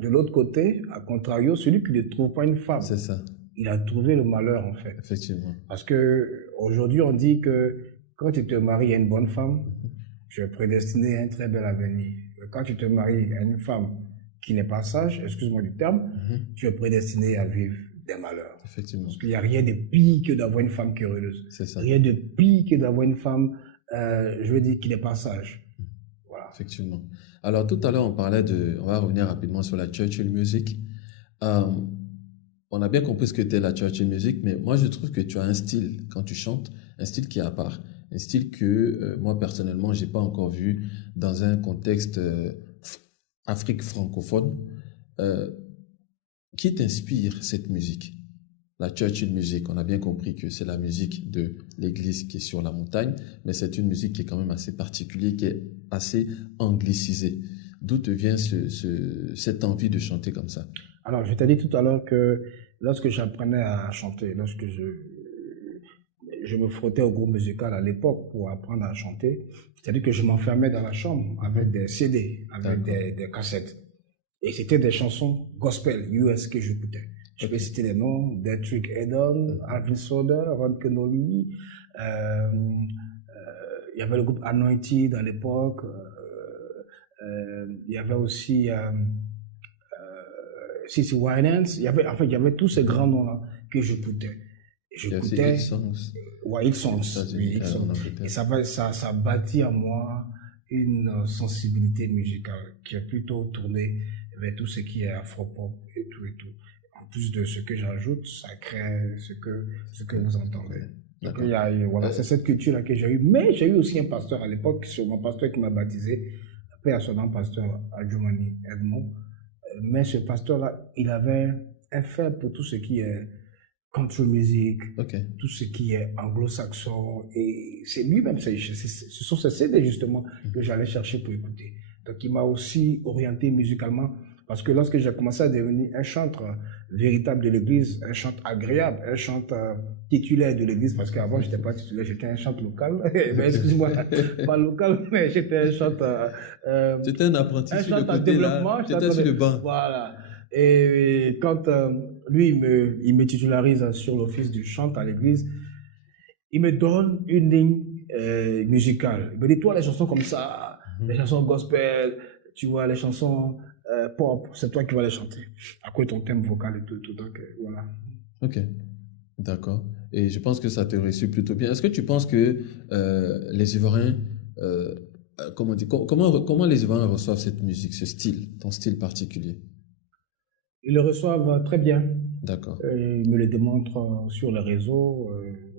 de l'autre côté, à contrario, celui qui ne trouve pas une femme, c'est ça, il a trouvé le malheur, en fait. Effectivement. Parce que aujourd'hui, on dit que quand tu te maries à une bonne femme, tu es prédestiné à un très bel avenir. Quand tu te maries à une femme qui n'est pas sage, excuse-moi du terme, tu es prédestiné à vivre des malheurs. Effectivement. Parce qu'il n'y a rien de pire que d'avoir une femme querelleuse. C'est ça. Rien de pire que d'avoir une femme, je veux dire, qui n'est pas sage. Voilà. Effectivement. Alors, tout à l'heure, on va revenir rapidement sur la Churchill Music. On a bien compris ce que était la Churchill Music, mais moi, je trouve que tu as un style, quand tu chantes, un style qui est à part. Un style que moi, personnellement, je n'ai pas encore vu dans un contexte Afrique francophone. Qui t'inspire cette musique? La Churchill Music, on a bien compris que c'est la musique de l'église qui est sur la montagne, mais c'est une musique qui est quand même assez particulière, qui est assez anglicisée. D'où te vient cette envie de chanter comme ça? Alors, je t'ai dit tout à l'heure que lorsque j'apprenais à chanter, lorsque je me frottais au groupe musical à l'époque pour apprendre à chanter, c'est-à-dire que je m'enfermais dans la chambre avec des CD, avec des cassettes. Et c'était des chansons gospel US que j'écoutais. Je vais citer des noms: Dietrich Haddon, Alvin Soder, Ron Kenoly. Il y avait le groupe Anointed à l'époque. Il y avait aussi CeCe Winans. Il y avait tous ces grands noms-là que j'écoutais. J'écoutais Hillsongs. Et ça bâtit en moi une sensibilité musicale qui est plutôt tournée vers tout ce qui est afro-pop et tout et tout. En plus de ce que j'ajoute, ça crée ce que vous entendez. Donc, voilà, c'est cette culture-là que j'ai eue. Mais j'ai eu aussi un pasteur à l'époque, c'est mon pasteur qui m'a baptisé, paix à son nom, pasteur Adjoumani Edmond. Mais ce pasteur-là, il avait un faible pour tout ce qui est country music, tout ce qui est anglo-saxon. Et c'est lui-même, ce sont ces CD justement que j'allais chercher pour écouter. Donc il m'a aussi orienté musicalement, parce que lorsque j'ai commencé à devenir un chanteur véritable de l'église, un chanteur agréable, un chanteur titulaire de l'église, parce qu'avant je n'étais pas titulaire, j'étais un chanteur local. Excuse-moi, pas local, mais j'étais un chanteur. Tu étais un apprenti sur le côté là, tu étais sur le banc. Voilà. Et quand lui, il me titularise sur l'office du chant à l'église, il me donne une ligne musicale. Il me dit: toi, les chansons comme ça, les chansons gospel, tu vois, les chansons pop, c'est toi qui vas les chanter. À quoi ton thème vocal et tout. Donc, voilà. Ok, d'accord. Et je pense que ça te réussit plutôt bien. Est-ce que tu penses que les Ivoiriens, comment les Ivoiriens reçoivent cette musique, ce style, ton style particulier? Ils le reçoivent très bien. D'accord. Ils me le démontrent sur les réseaux.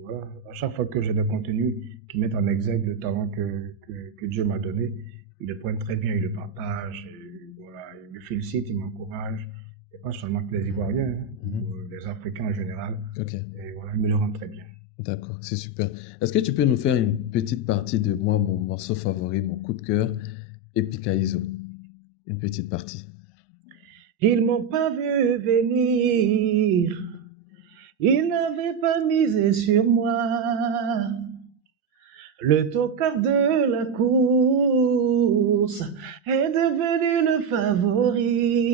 Voilà. À chaque fois que j'ai des contenus qui mettent en exergue le talent que Dieu m'a donné, ils le prennent très bien, ils le partagent. Et voilà, ils me félicitent, ils m'encouragent. Et pas seulement que les Ivoiriens, les Africains en général. Et voilà, ils me le rendent très bien. D'accord, c'est super. Est-ce que tu peux nous faire une petite partie de mon morceau favori, mon coup de cœur, Epikaizo? Une petite partie. Ils m'ont pas vu venir, ils n'avaient pas misé sur moi. Le tocard de la course est devenu le favori.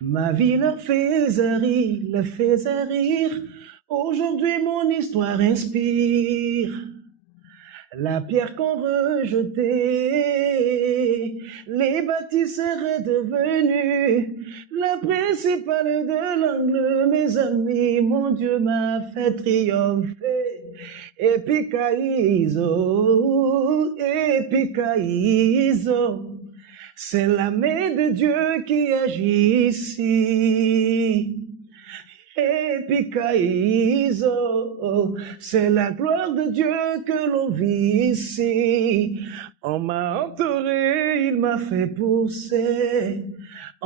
Ma vie leur faisait rire. Aujourd'hui mon histoire inspire. La pierre qu'on rejetait, les bâtisseurs est devenu la principale de l'angle. Mes amis, mon Dieu m'a fait triompher. Epikaïzo, c'est la main de Dieu qui agit ici. Epikaïzo, c'est la gloire de Dieu que l'on vit ici. On m'a entouré, il m'a fait pousser.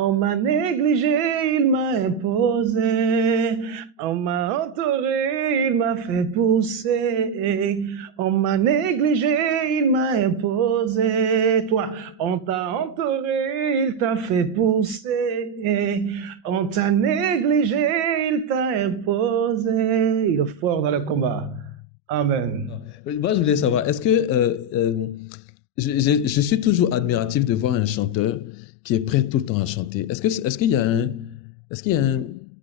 On m'a négligé, il m'a imposé. On m'a entouré, il m'a fait pousser. On m'a négligé, il m'a imposé. Toi, on t'a entouré, il t'a fait pousser. On t'a négligé, il t'a imposé. Il est fort dans le combat. Amen. Moi, je voulais savoir, est-ce que je suis toujours admiratif de voir un chanteur qui est prêt tout le temps à chanter. Est-ce qu'il y a un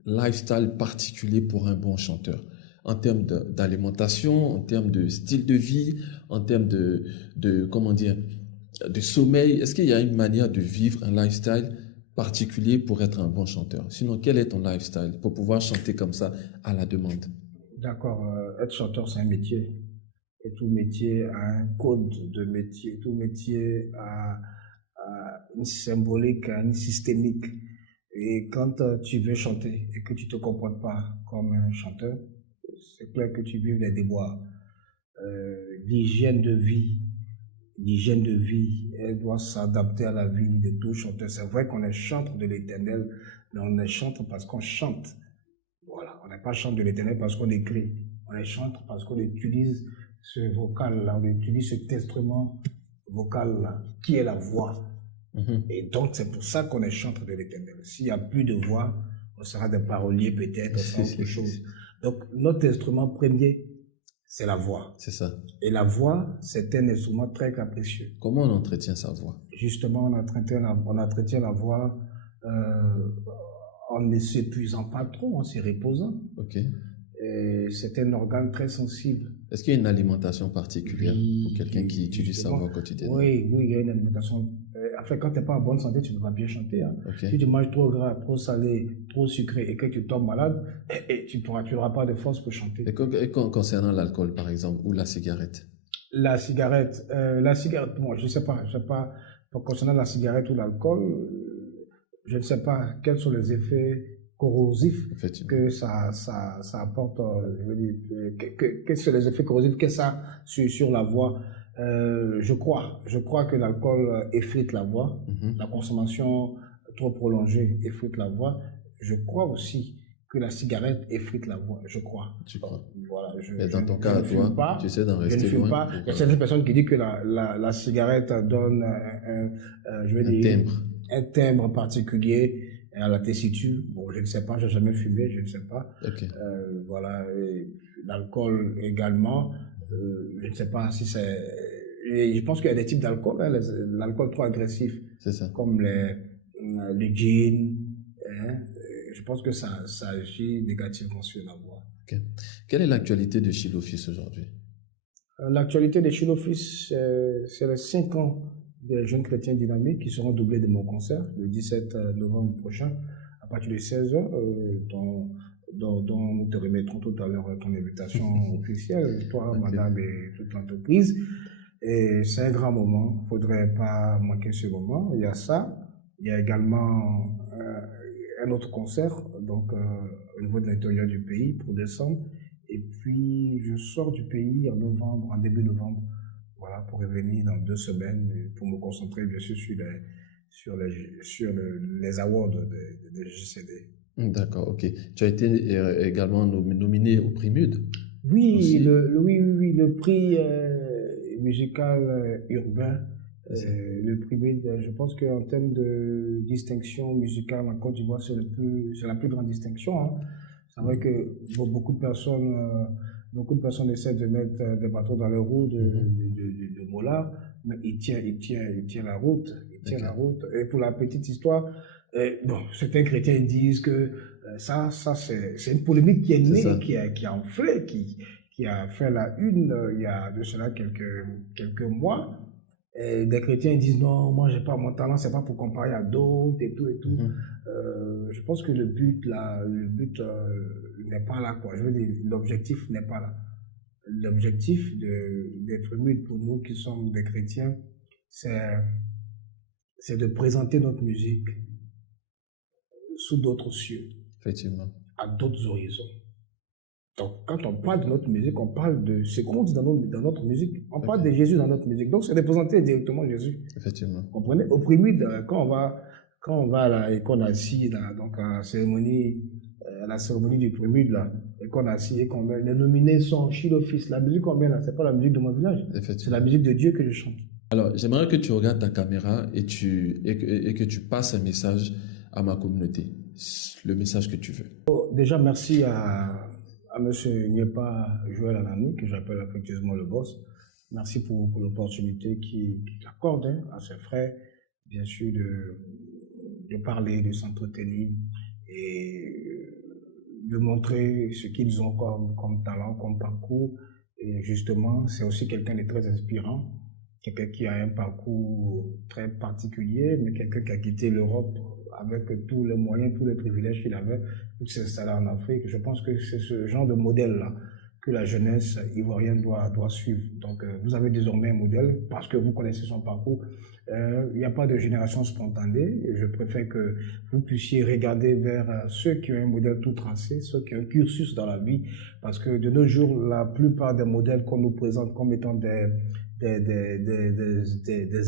lifestyle particulier pour un bon chanteur en termes d'alimentation, en termes de style de vie, en termes de comment dire, de sommeil? Est-ce qu'il y a une manière de vivre un lifestyle particulier pour être un bon chanteur? Sinon, quel est ton lifestyle pour pouvoir chanter comme ça à la demande? D'accord, être chanteur, c'est un métier. Et tout métier a un code de métier. Tout métier a une symbolique, une systémique. Et quand tu veux chanter et que tu te comportes pas comme un chanteur, c'est clair que tu vis des déboires. L'hygiène de vie, elle doit s'adapter à la vie de tout chanteur. C'est vrai qu'on est chantre de l'Éternel, mais on est chantre parce qu'on chante. Voilà, on n'est pas chantre de l'Éternel parce qu'on écrit. On est chantre parce qu'on utilise ce vocal-là, on utilise cet instrument vocal-là, qui est la voix. Et donc, c'est pour ça qu'on est chantre de l'Éternel. S'il n'y a plus de voix, on sera des paroliers peut-être, on sera autre chose. Donc, notre instrument premier, c'est la voix. C'est ça. Et la voix, c'est un instrument très capricieux. Comment on entretient sa voix? Justement, on entretient la voix en ne s'épuisant pas trop, en se reposant. Ok. C'est un organe très sensible. Est-ce qu'il y a une alimentation particulière pour quelqu'un qui utilise sa voix quotidiennement? Oui, il y a une alimentation. En fait, quand tu n'es pas en bonne santé, tu ne vas bien chanter. Hein. Okay. Si tu manges trop gras, trop salé, trop sucré et que tu tombes malade, tu n'auras pas de force pour chanter. Et concernant l'alcool, par exemple, ou la cigarette? La cigarette, bon, je ne sais pas. Concernant la cigarette ou l'alcool, je ne sais pas quels sont les effets corrosifs que ça apporte, je veux dire, quels sont les effets corrosifs que ça a sur la voix. Je crois que l'alcool effrite la voix, la consommation trop prolongée effrite la voix. Je crois aussi que la cigarette effrite la voix, je crois. Tu crois? Voilà, mais dans ton cas, toi, tu sais d'en rester loin. Je ne fume pas. Il y a certaines personnes qui disent que la cigarette donne un timbre particulier à la tessiture. Bon, je ne sais pas, je n'ai jamais fumé, je ne sais pas. Okay. Voilà, l'alcool également, je ne sais pas si c'est... Je pense qu'il y a des types d'alcool, hein, l'alcool trop agressif, c'est ça. Comme le gin, hein, je pense que ça agit négativement sur la voix. Okay. Quelle est l'actualité de Shiloh Fils aujourd'hui? L'actualité de Shiloh Fils, c'est les 5 ans des jeunes chrétiens dynamiques qui seront doublés de mon concert le 17 novembre prochain à partir de 16h, dont nous te remettrons tout à l'heure ton invitation officielle, toi, okay, madame et toute l'entreprise. Et c'est un grand moment, il ne faudrait pas manquer ce moment. Il y a ça, il y a également un autre concert donc, au niveau de l'intérieur du pays pour décembre. Et puis je sors du pays en début novembre. Voilà, pour revenir dans 2 semaines, pour me concentrer bien sûr sur les awards des JCD. D'accord, ok. Tu as été également nominé au prix MUD? Oui, le prix musical urbain Le Primide, je pense qu'en termes de distinction musicale en Côte d'Ivoire, c'est la plus grande distinction. Hein. C'est vrai que beaucoup de personnes essaient de mettre des bâtons dans les roues de Mola, mais il tient la route. La route. Et pour la petite histoire, certains chrétiens disent que ça c'est une polémique qui est née, qui a enflé, qui a fait la une il y a de cela quelques mois. Et des chrétiens disent non, moi j'ai pas mon talent, c'est pas pour comparer à d'autres et tout. Je pense que le but n'est pas là, quoi. Je veux dire, l'objectif n'est pas là. L'objectif d'être Primide pour nous qui sommes des chrétiens, c'est de présenter notre musique sous d'autres cieux, effectivement, à d'autres horizons. Donc, quand on parle de notre musique, on parle de ce qu'on dit dans notre musique. On parle de Jésus dans notre musique. Donc, c'est de présenter directement Jésus. Effectivement. Vous comprenez? Au Primide, quand on va là et qu'on assis là, donc à la cérémonie du Primide là, et qu'on assis et qu'on met, les nominés sont Chilo Fils. La musique qu'on met là, c'est pas la musique de mon village. C'est la musique de Dieu que je chante. Alors, j'aimerais que tu regardes ta caméra et que tu passes un message à ma communauté. Le message que tu veux. Déjà, merci à M. Nyepa Joël Anani, que j'appelle affectueusement le boss. Merci pour l'opportunité qu'il accorde à ses frères, bien sûr, de parler, de s'entretenir et de montrer ce qu'ils ont comme talent, comme parcours. Et justement, c'est aussi quelqu'un de très inspirant, quelqu'un qui a un parcours très particulier, mais quelqu'un qui a quitté l'Europe avec tous les moyens, tous les privilèges qu'il avait pour s'installer en Afrique. Je pense que c'est ce genre de modèle-là que la jeunesse ivoirienne doit suivre. Donc, vous avez désormais un modèle parce que vous connaissez son parcours. Il n'y a pas de génération spontanée. Je préfère que vous puissiez regarder vers ceux qui ont un modèle tout tracé, ceux qui ont un cursus dans la vie, parce que de nos jours, la plupart des modèles qu'on nous présente comme étant des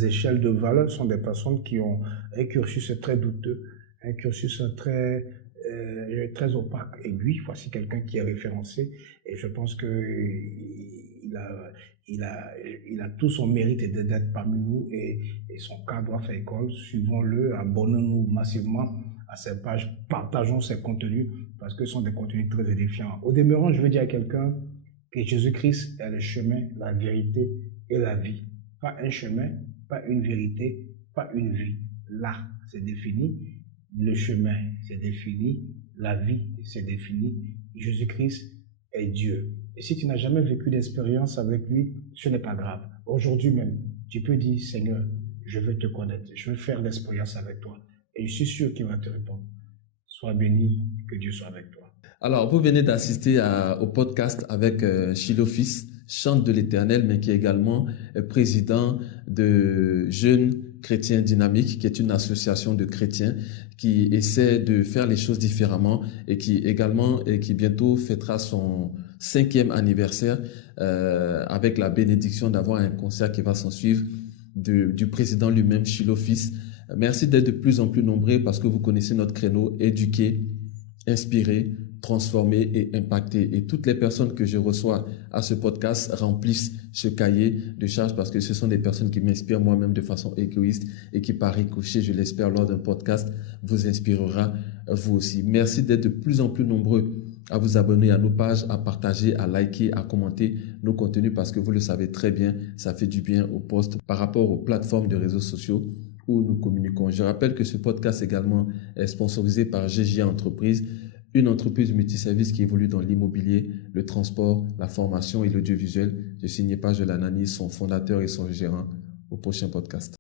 échelles de valeur sont des personnes qui ont un cursus très douteux, un cursus très opaque. Et lui, voici quelqu'un qui est référencé, et je pense qu'il a tout son mérite d'être parmi nous, et son cas doit faire école. Suivons-le, abonnons-nous massivement à ses pages, partageons ses contenus, parce que ce sont des contenus très édifiants. Au demeurant, je veux dire à quelqu'un que Jésus-Christ est le chemin, la vérité et la vie. Pas un chemin, pas une vérité, pas une vie. Là, c'est défini. Le chemin, c'est défini. La vie, c'est défini. Jésus-Christ est Dieu. Et si tu n'as jamais vécu d'expérience avec lui, ce n'est pas grave. Aujourd'hui même, tu peux dire, Seigneur, je veux te connaître. Je veux faire l'expérience avec toi. Et je suis sûr qu'il va te répondre. Sois béni, que Dieu soit avec toi. Alors, vous venez d'assister au podcast avec Chilo Fils, chante de l'Éternel, mais qui est également président de Jeunes Chrétiens Dynamiques, qui est une association de chrétiens qui essaie de faire les choses différemment et qui bientôt fêtera son 5e anniversaire avec la bénédiction d'avoir un concert qui va s'en suivre du président lui-même, Chilo Fils. Merci d'être de plus en plus nombreux parce que vous connaissez notre créneau, éduquer, inspirer, transformer et impacter. Et toutes les personnes que je reçois à ce podcast remplissent ce cahier de charges parce que ce sont des personnes qui m'inspirent moi-même de façon égoïste et qui, par ricochet, je l'espère, lors d'un podcast, vous inspirera vous aussi. Merci d'être de plus en plus nombreux à vous abonner à nos pages, à partager, à liker, à commenter nos contenus parce que vous le savez très bien, ça fait du bien aux posts par rapport aux plateformes de réseaux sociaux où nous communiquons. Je rappelle que ce podcast également est sponsorisé par GJA Entreprise, une entreprise multiservice qui évolue dans l'immobilier, le transport, la formation et l'audiovisuel. Je suis Nyepa Joël Anani, son fondateur et son gérant. Au prochain podcast.